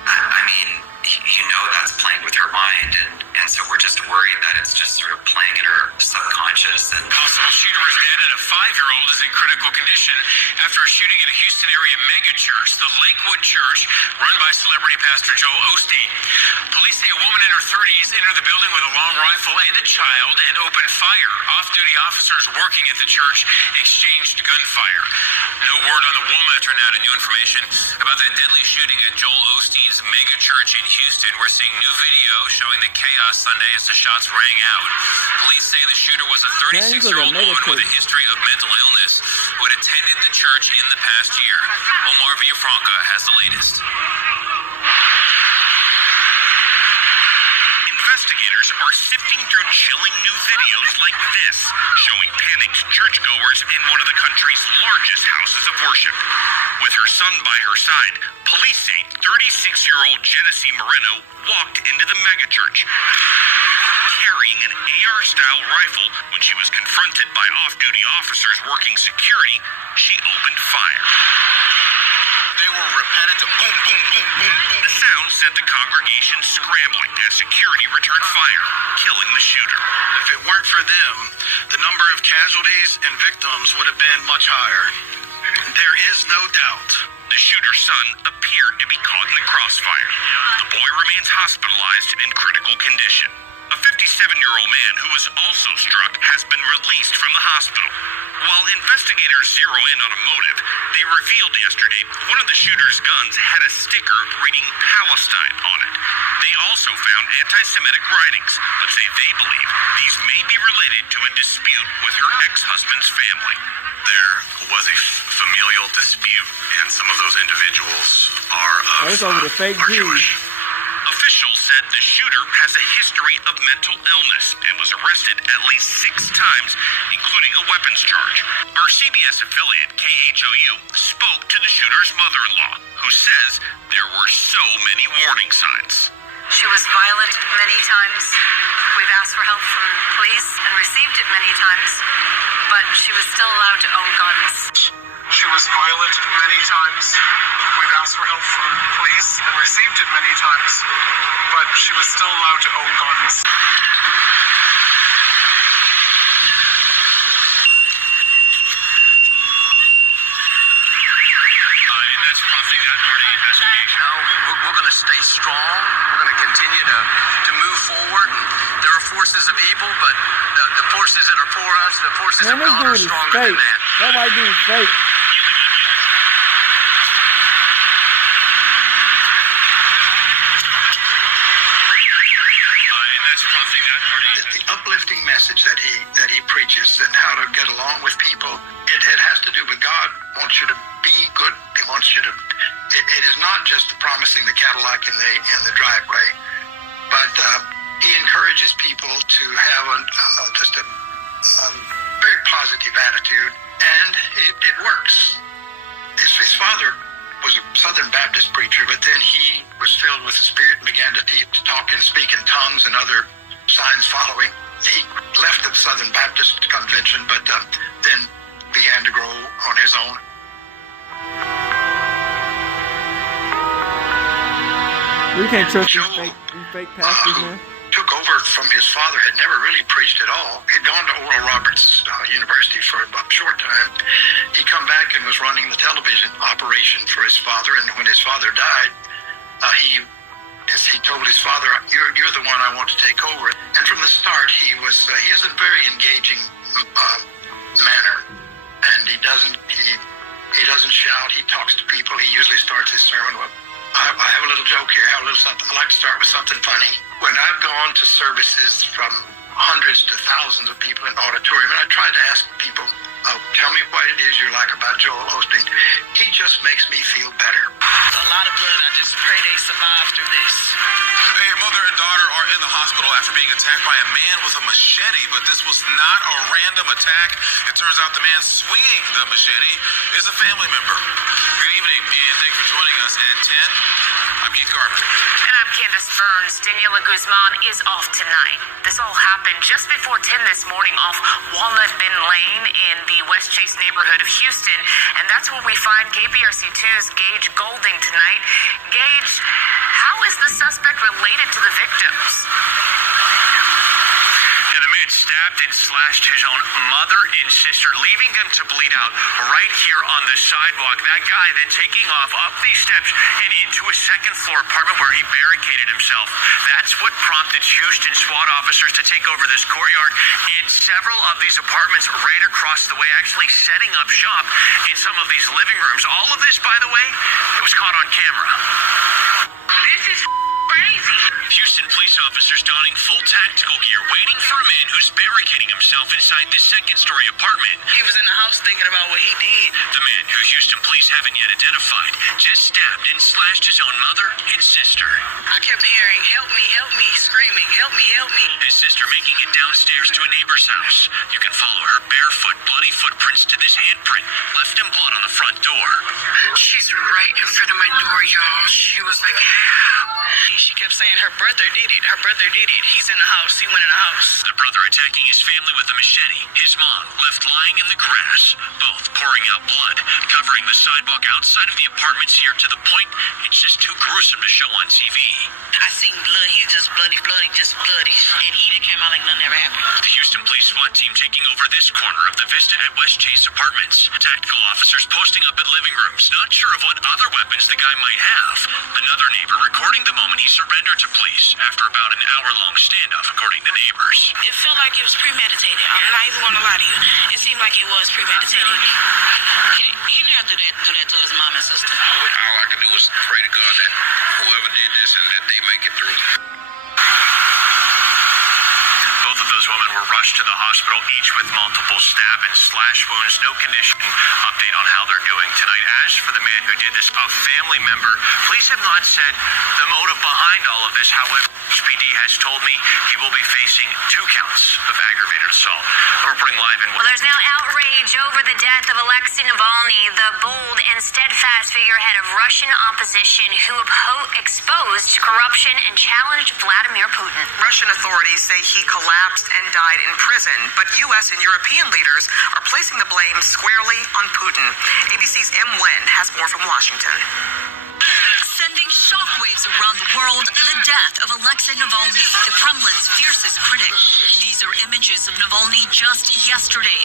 I mean, you know that's playing with her mind, and so we're just worried that it's just sort of playing in her subconscious. And Possible shooter is dead and a 5-year-old is in critical condition after a shooting at a Houston area megachurch, the Lakewood Church, run by celebrity pastor Joel Osteen. Police say a woman in her 30s entered the building with a long rifle and a child and opened fire. Off-duty officers working at the church exchanged gunfire. No word on the woman. Turned out new information about that deadly shooting at Joel Osteen's megachurch in Houston. We're seeing new video showing the chaos Sunday as the shots rang out. Police say the shooter was a 36-year-old woman with a history of mental illness who had attended the church in the past year. Omar Villafranca has the latest. Investigators are sifting through chilling new videos like this, showing panicked churchgoers in one of the country's largest houses of worship. With her son by her side, police say 36-year-old Genesee Moreno walked into the megachurch carrying an AR-style rifle. When she was confronted by off-duty officers working security, she opened fire. They were repetitive boom, boom, boom, boom, boom. The sound sent the congregation scrambling as security returned fire, killing the shooter. If it weren't for them, the number of casualties and victims would have been much higher. There is no doubt. The shooter's son appeared to be caught in the crossfire. The boy remains hospitalized in critical condition. A 57-year-old man who was also struck has been released from the hospital. While investigators zero in on a motive, they revealed yesterday one of the shooter's guns had a sticker reading Palestine on it. They also found anti-Semitic writings, but say they believe these may be related to a dispute with her ex-husband's family. There was a familial dispute, and some of those individuals are Jewish. Officials said the shooter has a history of mental illness and was arrested at least 6 times, including a weapons charge. Our CBS affiliate, KHOU, spoke to the shooter's mother-in-law, who says there were so many warning signs. She was violent many times. We've asked for help from police and received it many times, but she was still allowed to own guns. She was violent many times. We've asked for help from police and received it many times, but she was still allowed to own guns. That's prompting that part of the investigation. No, we're going to stay strong. We're going to continue to move forward. And there are forces of evil, but the forces that are for us, the forces of God are stronger than that. Nobody do is fake. The uplifting message that he preaches and how to get along with people, it has to do with God wants you to be good. He wants you to. It is not just promising the Cadillac in the driveway, but he encourages people to have just a very positive attitude, and it works. His father was a Southern Baptist preacher, but then he was filled with the Spirit and began to talk and speak in tongues and other signs following. He left the Southern Baptist Convention, but then began to grow on his own. We can't trust these fake pastors, man. Took over from his father, had never really preached at all. He'd gone to Oral Roberts University for a short time. He come back and was running the television operation for his father, and when his father died, he told his father, you're the one I want to take over. And from the start, he has a very engaging manner, and he doesn't shout. He talks to people. He usually starts his sermon with, I have a little joke here. I have a little something. I like to start with something funny. When I've gone to services from hundreds to thousands of people in auditorium, and I try to ask people, tell me what it is you like about Joel Osteen. He just makes me feel better. A lot of blood. I just pray they survive through this. Hey, mother and daughter are in the hospital after being attacked by a man with a machete, but this was not a random attack. It turns out the man swinging the machete is a family member. Good evening, and thanks for joining us at 10. I'm Keith Garvin. And I'm Candace Burns. Daniela Guzman is off tonight. This all happened just before 10 this morning off Walnut Bend Lane in the West Chase neighborhood of Houston. And that's where we find KPRC2's Gage Goldington. tonight. Gage, how is the suspect related to the victims? And the man stabbed and slashed his own mother and sister, leaving them to bleed out right here on the sidewalk. That guy then taking off up these steps and into a second-floor apartment where he barricaded himself. That's what prompted Houston SWAT officers to take over this courtyard and several of these apartments right across the way, actually setting up shop in some of these living rooms. All of this, by the way, it was caught on camera. This is crazy. Houston police officers donning full tactical gear, waiting for a man who's barricading himself inside this second-story apartment. He was in the house thinking about what he did. The man, who Houston police haven't yet identified, just stabbed and slashed his own mother and sister. I kept hearing, help me, screaming, help me. His sister making it downstairs to a neighbor's house. You can follow her barefoot, bloody footprints to this handprint, left in blood on the front door. She's right in front of my door, y'all. She was like, help. She kept saying her brother did it. He's in the house. He went in the house. The brother attacking his family with a machete. His mom left lying in the grass, both pouring out blood, covering the sidewalk outside of the apartments here to the point it's just too gruesome to show on TV. I seen blood. He's just bloody, just bloody. And he done came out like nothing ever happened. The Houston Police SWAT team taking over this corner of the Vista at West Chase Apartments. Tactical officers posting up in living rooms, not sure of what other weapons the guy might have. Another neighbor recording the moment he surrendered to police after about an hour-long standoff, according to neighbors. It felt like it was premeditated. I'm not even going to lie to you. It seemed like it was premeditated. He didn't have to do that to his mom and sister. All I can do is pray to God that whoever did this and that they make it through. Both of those women were rushed to the hospital, each with multiple stab and slash wounds. No condition update on how they're doing tonight. As for the man who did this, a family member, police have not said the motive behind all of this. However, HPD has told me he will be facing 2 counts of aggravated assault. I'm reporting live in... Well, there's now outrage over the death of Alexei Navalny, the bold and steadfast figurehead of Russian opposition who exposed corruption and challenged Vladimir Putin. Russian authorities say he collapsed and died in prison, but U.S. and European leaders are placing the blame squarely on Putin. ABC's M. Wen has more from Washington. Sending shockwaves around the world, the death of Alexei Navalny, the Kremlin's fiercest critic. These are images of Navalny just yesterday,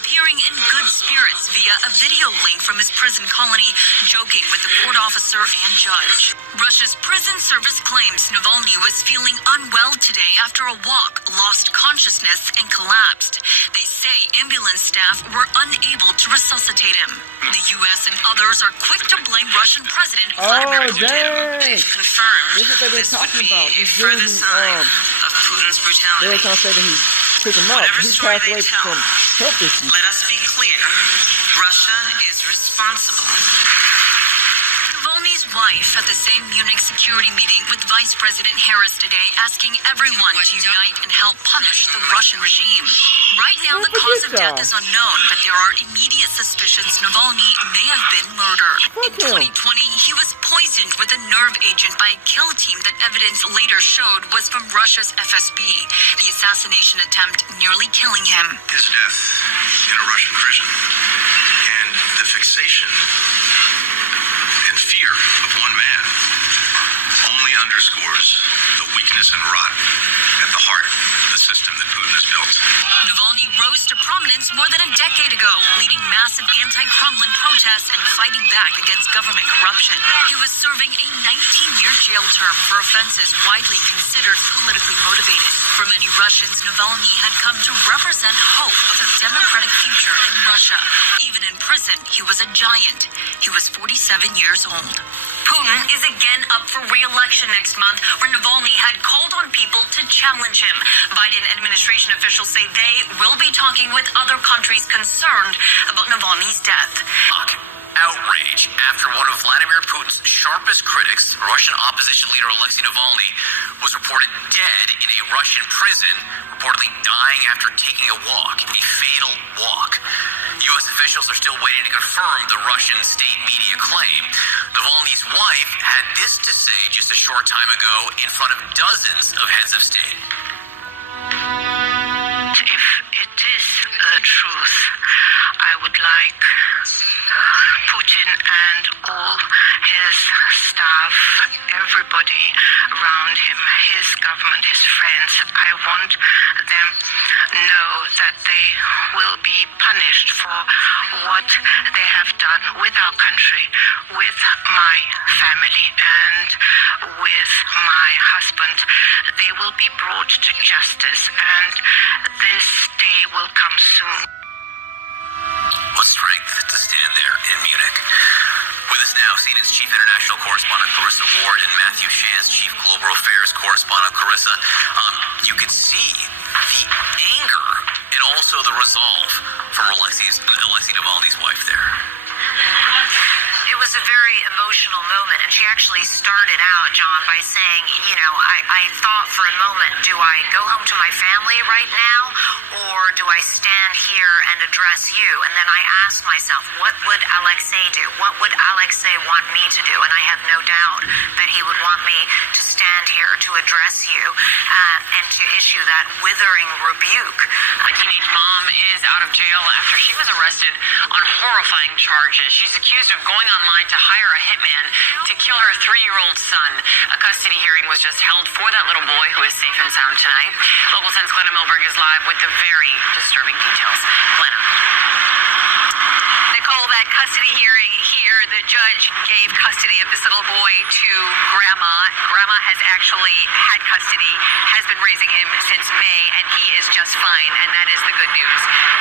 appearing in good spirits via a video link from his prison colony, joking with the court officer and judge. Russia's prison service claims Navalny was feeling unwell today after a walk, lost consciousness, and collapsed. They say ambulance staff were unable to resuscitate him. The U.S. and others are quick to blame Russian President Vladimir Putin. They've confirmed This is what they've been talking about. a These further dudes who, sign of Putin's brutality. they were trying to say that he took him out. Whatever He story passed they away tell, from health issues. let us be clear. Russia is responsible. Navalny's wife at the same Munich security meeting with Vice President Harris today, asking everyone to unite and help punish the Russian regime. Right now, the cause of death is unknown, but there are immediate suspicions Navalny may have been murdered. In 2020, he was poisoned with a nerve agent by a kill team that evidence later showed was from Russia's FSB. The assassination attempt nearly killing him. His death in a Russian prison and the fixation and fear of one man only underscores the weakness and rot at the heart of the system that Putin has built. Navalny rose to prominence more than a decade ago, leading massive anti-Kremlin protests and fighting back against government corruption. He was serving a 19-year jail term for offenses widely considered politically motivated. For many Russians, Navalny had come to represent hope of a democratic future in Russia. Even in prison, he was a giant. He was 47 years old. Putin is again up for re-election next month, where Navalny had called on people to challenge him. Biden administration officials say they will be talking with other countries concerned about Navalny's death. Outrage after one of Vladimir Putin's sharpest critics, Russian opposition leader Alexei Navalny, was reported dead in a Russian prison, reportedly dying after taking a walk, a fatal walk. U.S. officials are still waiting to confirm the Russian state media claim. Navalny's wife had this to say just a short time ago in front of dozens of heads of state. If it is the truth, I would like Putin and all his staff, everybody around him, his government, his friends, I want them know that they will be punished for what they have done with our country, with my family, and with my husband. They will be brought to justice, and this day will come soon. What strength to stand there in Munich. With us now, CNN's Chief International Correspondent Clarissa Ward and Matthew Shan's Chief Global Affairs Correspondent Clarissa. You could see the anger and also the resolve from Alexei Navalny's wife there. It was a very emotional moment, and she actually started out, John, by saying, you know, I thought for a moment, do I go home to my family right now, or do I stand here and address you? And then I asked myself, what would Alexei do? What would Alexei want me to do? And I have no doubt that he would want me to stand here to address you and to issue that withering rebuke. A teenage mom is out of jail after she was arrested on horrifying charges. She's accused of going online to hire a hitman to kill her 3-year-old son. A custody hearing was just held for that little boy, who is safe and sound tonight. Local 10's Glenna Milberg is live with the very disturbing details. Glenna. Nicole, that custody hearing here, the judge gave custody of this little boy to Grandma. Grandma has actually had custody, has been raising him since May, and he is just fine, and that is the good news.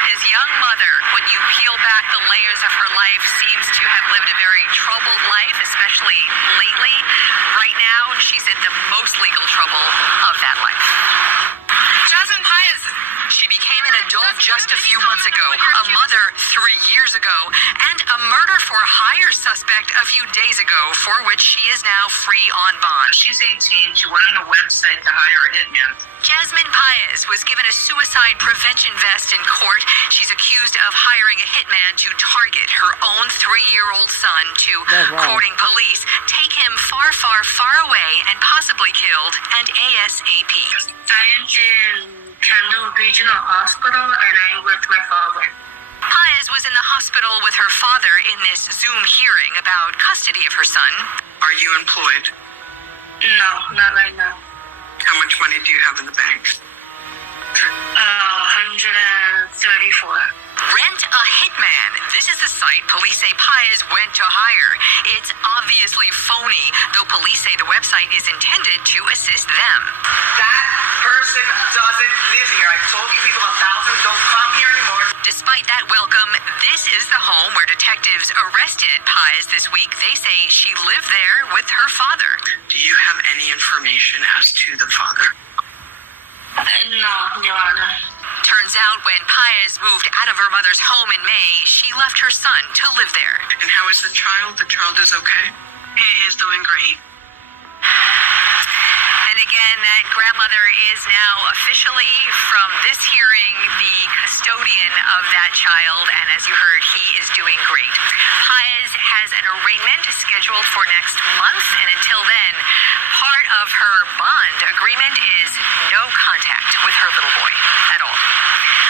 His young mother, when you peel back the layers of her life, seems to have lived a very troubled life, especially lately. Right now, she's in the most legal trouble of that life. Jasmine Paez. She became an adult just a few months ago, a mother 3 years ago, and a murder for hire suspect a few days ago, for which she is now free on bond. She's 18. She went on a website to hire a hitman. Jasmine Paez was given a suicide prevention vest in court. She's accused of hiring a hitman to target her own 3-year-old son to, quoting police, take him far, far, far away and possibly killed, and ASAP. I am in Kendall Regional Hospital, and I'm with my father. Paez was in the hospital with her father in this Zoom hearing about custody of her son. Are you employed? No, not right now. How much money do you have in the bank? 134. Rent a hitman. This is the site police say Paez went to hire. It's obviously phony, though police say the website is intended to assist them. That person doesn't live here. I told you people 1,000 don't come here anymore. Despite that welcome, this is the home where detectives arrested Paez this week. They say she lived there with her father. Do you have any information as to the father? No, Your Honor. Turns out when Paez moved out of her mother's home in May, she left her son to live there. And how is the child? The child is okay? He is doing great. And again, that grandmother is now officially, from this hearing, the custodian of that child. And as you heard, he is doing great. Paez has an arraignment scheduled for next month. And until then, part of her bond agreement is no contact with her little boy at all.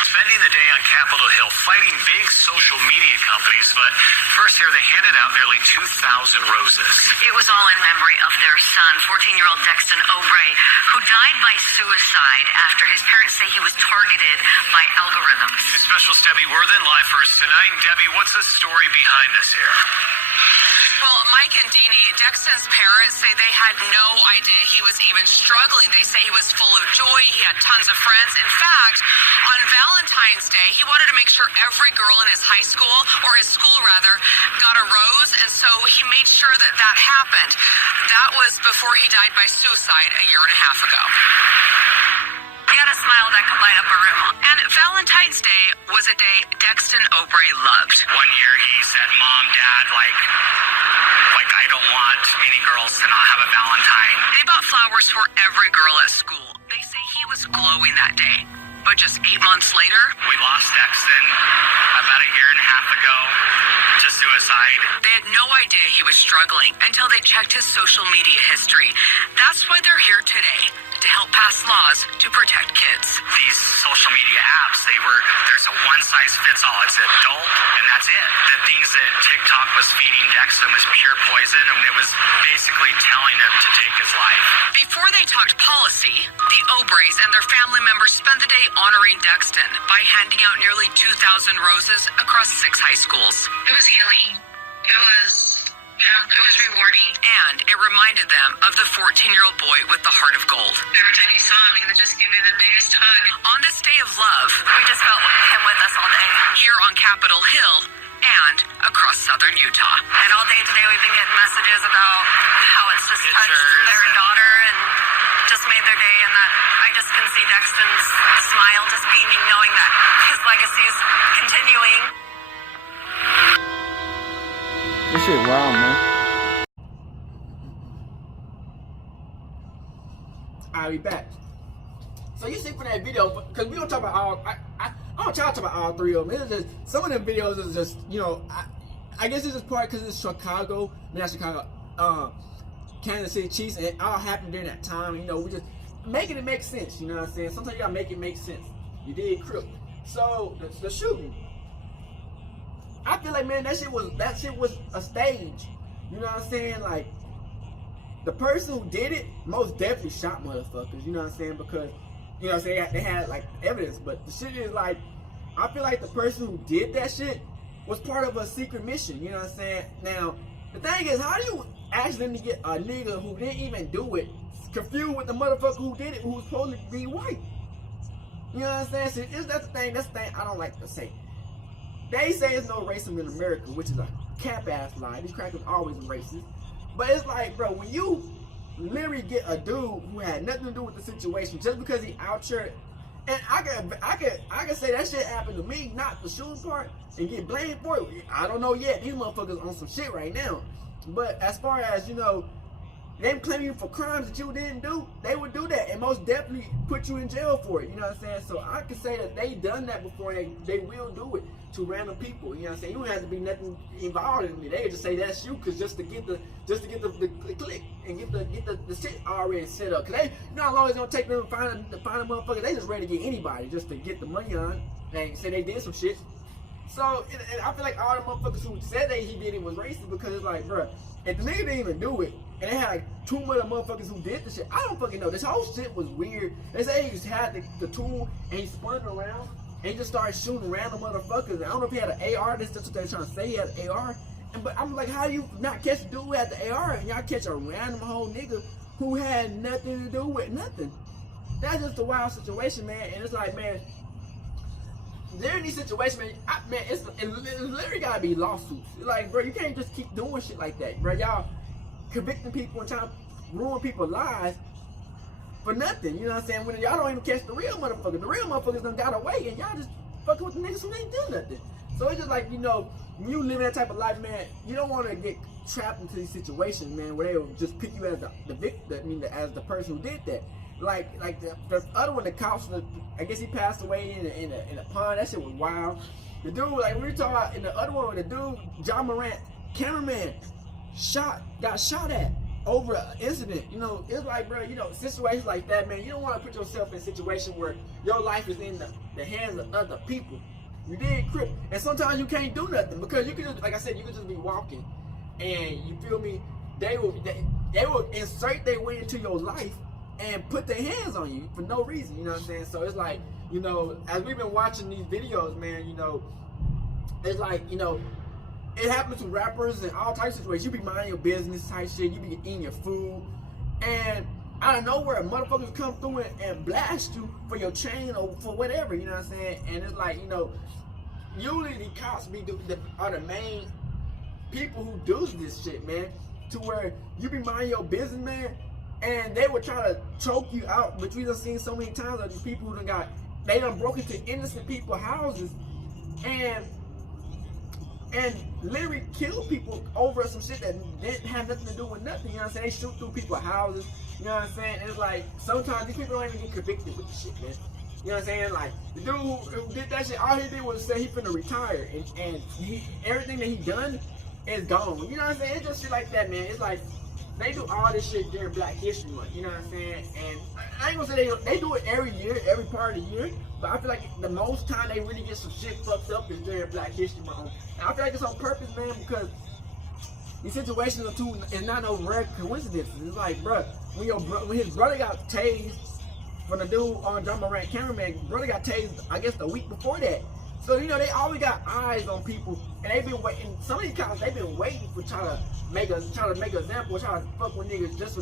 Spending the day on Capitol Hill fighting big social media companies, but first here they handed out nearly 2,000 roses. It was all in memory of their son, 14-year-old Dexton Obrey, who died by suicide after his parents say he was targeted by algorithms. Specialist Debbie Worthen live for us tonight. And Debbie, what's the story behind this here? Well, Mike and Deanie, Dexton's parents say they had no idea he was even struggling. They say he was full of joy. He had tons of friends. In fact, on Valentine's Day, he wanted to make sure every girl in his high school, or his school rather, got a rose. And so he made sure that that happened. That was before he died by suicide a year and a half ago. He had a smile that could light up a room. And Valentine's Day was a day Dexton Obrey loved. One year he said, Mom, Dad, like I don't want any girls to not have a Valentine. They bought flowers for every girl at school. They say he was glowing that day. But just 8 months later, We lost Dexton about a year and a half ago to suicide. they had no idea he was struggling until they checked his social media history. That's why they're here today to help pass laws to protect kids. These social media apps, there's a one-size-fits-all. It's adult, and that's it. The things that TikTok was feeding Dexton was pure poison, and it was basically telling him to take his life. Before they talked policy, the Obrays and their family members spent the day honoring Dexton by handing out nearly 2,000 roses across 6 high schools. It was healing. It was rewarding. And it reminded them of the 14-year-old boy with the heart of gold. Every time you saw him, he would just give you the biggest hug. On this day of love, We just felt him with us all day. here on Capitol Hill and across southern Utah. And all day today, we've been getting messages about how it's just touched their daughter and just made their day, and that I just can see Dexton's smile just beaming, knowing that his legacy is continuing. This shit wild, man. I'll be back. So you see from that video, because we don't talk about all, I don't try to talk about all 3 of them. It's just, some of them videos is just, I guess it's just part because it's Chicago, not Chicago, Kansas City Chiefs, and it all happened during that time. We just making it make sense. You know what I'm saying? Sometimes you gotta make it make sense. You did crip. So the shooting, I feel like, man, that shit was a stage. You know what I'm saying? Like, the person who did it most definitely shot motherfuckers. You know what I'm saying? Because they had like evidence, but the shit is like, I feel like the person who did that shit was part of a secret mission. You know what I'm saying? Now, the thing is, how do you ask them to get a nigga who didn't even do it confused with the motherfucker who did it, who was supposed to be white? You know what I'm saying? See, that's the thing I don't like to say. They say there's no racism in America, which is a cap-ass lie. These crackers always racist. But it's like, bro, when you literally get a dude who had nothing to do with the situation just because he out here, and I can say that shit happened to me, not the shooting part, and get blamed for it. I don't know yet. These motherfuckers on some shit right now. But as far as, them claiming you for crimes that you didn't do, they would do that and most definitely put you in jail for it. You know what I'm saying? So I can say that they done that before, and they will do it to random people. You know what I'm saying? You don't have to be nothing involved in it. They just say that's you, cause just to get the click and get the shit already set up. Cause they, how long it's gonna take them to find a motherfucker? They just ready to get anybody just to get the money on and say they did some shit. So and I feel like all the motherfuckers who said that he did it was racist, because it's like, bro, if the nigga didn't even do it, and they had like 2 other motherfuckers who did the shit, I don't fucking know. This whole shit was weird. They say he just had the tool and he spun it around and he just started shooting random motherfuckers. And I don't know if he had an AR. That's what they're trying to say, he had an AR. But I'm like, how do you not catch the dude who had the AR and y'all catch a random whole nigga who had nothing to do with nothing? That's just a wild situation, man. And it's like, man, there in these situations, man, it literally gotta be lawsuits. It's like, bro, you can't just keep doing shit like that, bro. Y'all convicting people and trying to ruin people's lives for nothing. You know what I'm saying? When y'all don't even catch the real motherfuckers. The real motherfuckers done got away, and y'all just fucking with the niggas who ain't done nothing. So it's just like, when you live that type of life, man, you don't want to get trapped into these situations, man, where they'll just pick you as the victim, as the person who did that. Like the other one, the cops, I guess he passed away in a pond. That shit was wild. The dude, like we were talking about in the other one, the dude, John Morant, cameraman, got shot at over an incident. It's like, bro, situations like that, man, you don't want to put yourself in a situation where your life is in the hands of other people. You did crip. And sometimes you can't do nothing, because you can just, like I said, you can just be walking, and you feel me, they will insert their way into your life and put their hands on you for no reason. You know what I'm saying? So it's like, as we've been watching these videos, man, it's like, it happens to rappers and all types of situations. You be minding your business type shit, you be eating your food, and out of nowhere, motherfuckers come through and blast you for your chain or for whatever, you know what I'm saying? And it's like, usually the cops are the main people who do this shit, man, to where you be minding your business, man, and they would try to choke you out. But we done seen so many times of these people who they done broke into innocent people's houses and literally kill people over some shit that didn't have nothing to do with nothing. You know what I'm saying? They shoot through people's houses. You know what I'm saying? And it's like, sometimes these people don't even get convicted with the shit, man. You know what I'm saying? Like, the dude who did that shit, all he did was say he finna retire, and everything that he done is gone. You know what I'm saying? It's just shit like that, man. It's like, they do all this shit during Black History Month, you know what I'm saying? And I ain't gonna say they do it every year, every part of the year, but I feel like the most time they really get some shit fucked up is during Black History Month. And I feel like it's on purpose, man, because these situations are too, it's not no rare coincidences. It's like, bruh, when his brother got tased from the dude on John Morant cameraman, brother got tased, I guess, the week before that. So, you know, they always got eyes on people, and they've been waiting. Some of these cops, they've been waiting for trying to make an example, trying to fuck with niggas just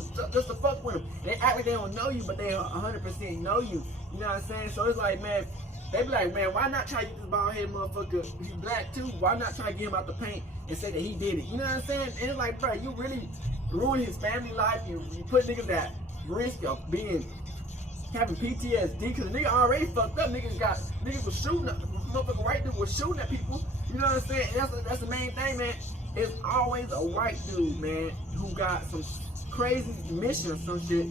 to fuck with them. They act like they don't know you, but they 100% know you. You know what I'm saying? So it's like, man, they be like, man, why not try to get this bald headed motherfucker? He's black too. Why not try to get him out the paint and say that he did it? You know what I'm saying? And it's like, bro, you really ruin his family life. You put niggas at risk of having PTSD, because the nigga already fucked up. Niggas was shooting, motherfucking white dude was shooting at people. You know what I'm saying? And that's the main thing, man. It's always a white dude, man, who got some crazy mission or some shit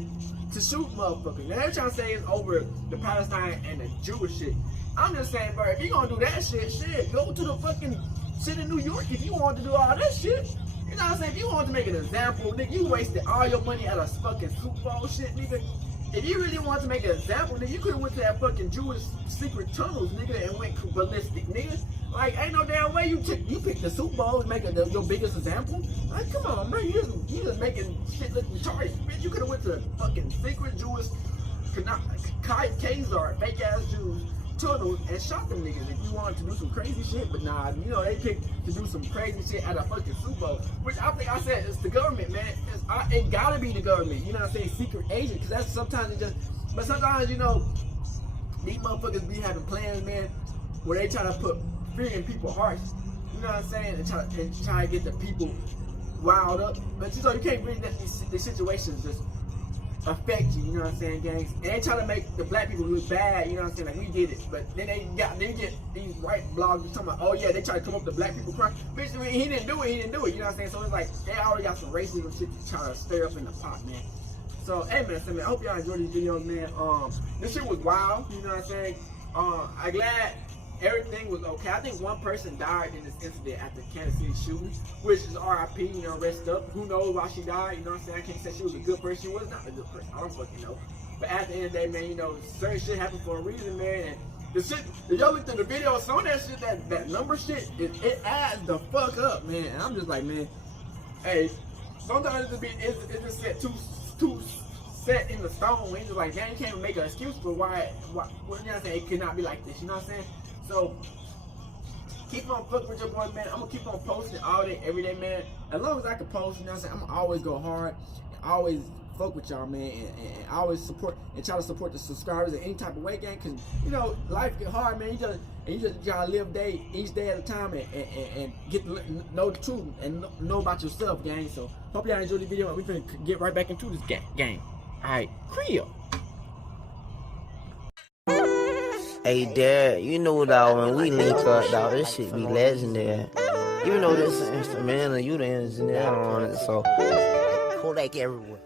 to shoot motherfuckers. Now they're trying to say it's over the Palestine and the Jewish shit. I'm just saying, bro, if you gonna do that shit, go to the fucking shit in New York if you want to do all that shit. You know what I'm saying? If you want to make an example, nigga, you wasted all your money at a fucking Super Bowl shit, nigga. If you really want to make an example, nigga, you could have went to that fucking Jewish secret tunnels, nigga, and went ballistic, nigga. Like, ain't no damn way you picked the Super Bowl to make your biggest example. Like, come on, man, you just making shit look retarded. Bitch, you could have went to fucking secret Jewish Khazar, fake ass Jews tunnels and shot them niggas if you wanted to do some crazy shit. But nah, you know, they picked to do some crazy shit at a fucking Super Bowl, which I think I said it's the government, man. It gotta be the government. You know what I'm saying? Secret agent, because that's sometimes it just. But sometimes, you know, these motherfuckers be having plans, man, where they try to put fear in people's hearts. You know what I'm saying? And try to get the people riled up. But you know, you can't really let these situations just affect you, you know what I'm saying, gangs? And they try to make the black people look bad, you know what I'm saying, like we did it. But then they get these white bloggers talking about, oh yeah, they try to come up to black people crying. Bitch, I mean, he didn't do it, you know what I'm saying? So it's like, they already got some racism shit to try to stir up in the pot, man. So, hey man, I hope y'all enjoyed these videos, man. This shit was wild, you know what I'm saying? I'm glad everything was okay. I think one person died in this incident at the Kansas City shooting, which is RIP, you know, rest up. Who knows why she died, you know what I'm saying? I can't say she was a good person. She was not a good person. I don't fucking know. But at the end of the day, man, you know, certain shit happened for a reason, man. And the shit, if y'all looked at the video, some of that shit, that number shit, it adds the fuck up, man. And I'm just like, man, hey, sometimes it's just set too set in the stone. It's just like, man, you can't even make an excuse for why you know what I'm saying, it could not be like this, you know what I'm saying? So, keep on fucking with your boy, man. I'm gonna keep on posting all day, every day, man. As long as I can post, you know what I'm saying? I'm gonna always go hard, and always fuck with y'all, man, and always support, and try to support the subscribers in any type of way, gang, because, you know, life get hard, man. You just gotta live each day at a time, and get to know the truth, and know about yourself, gang. So, hope y'all enjoyed the video, and we finna get right back into this gang. Alright, Creole. Hey Dad, you know dog, when we link up, dog, this shit be legendary. You know this instrumental, you the engineer on it, so Kodak everywhere.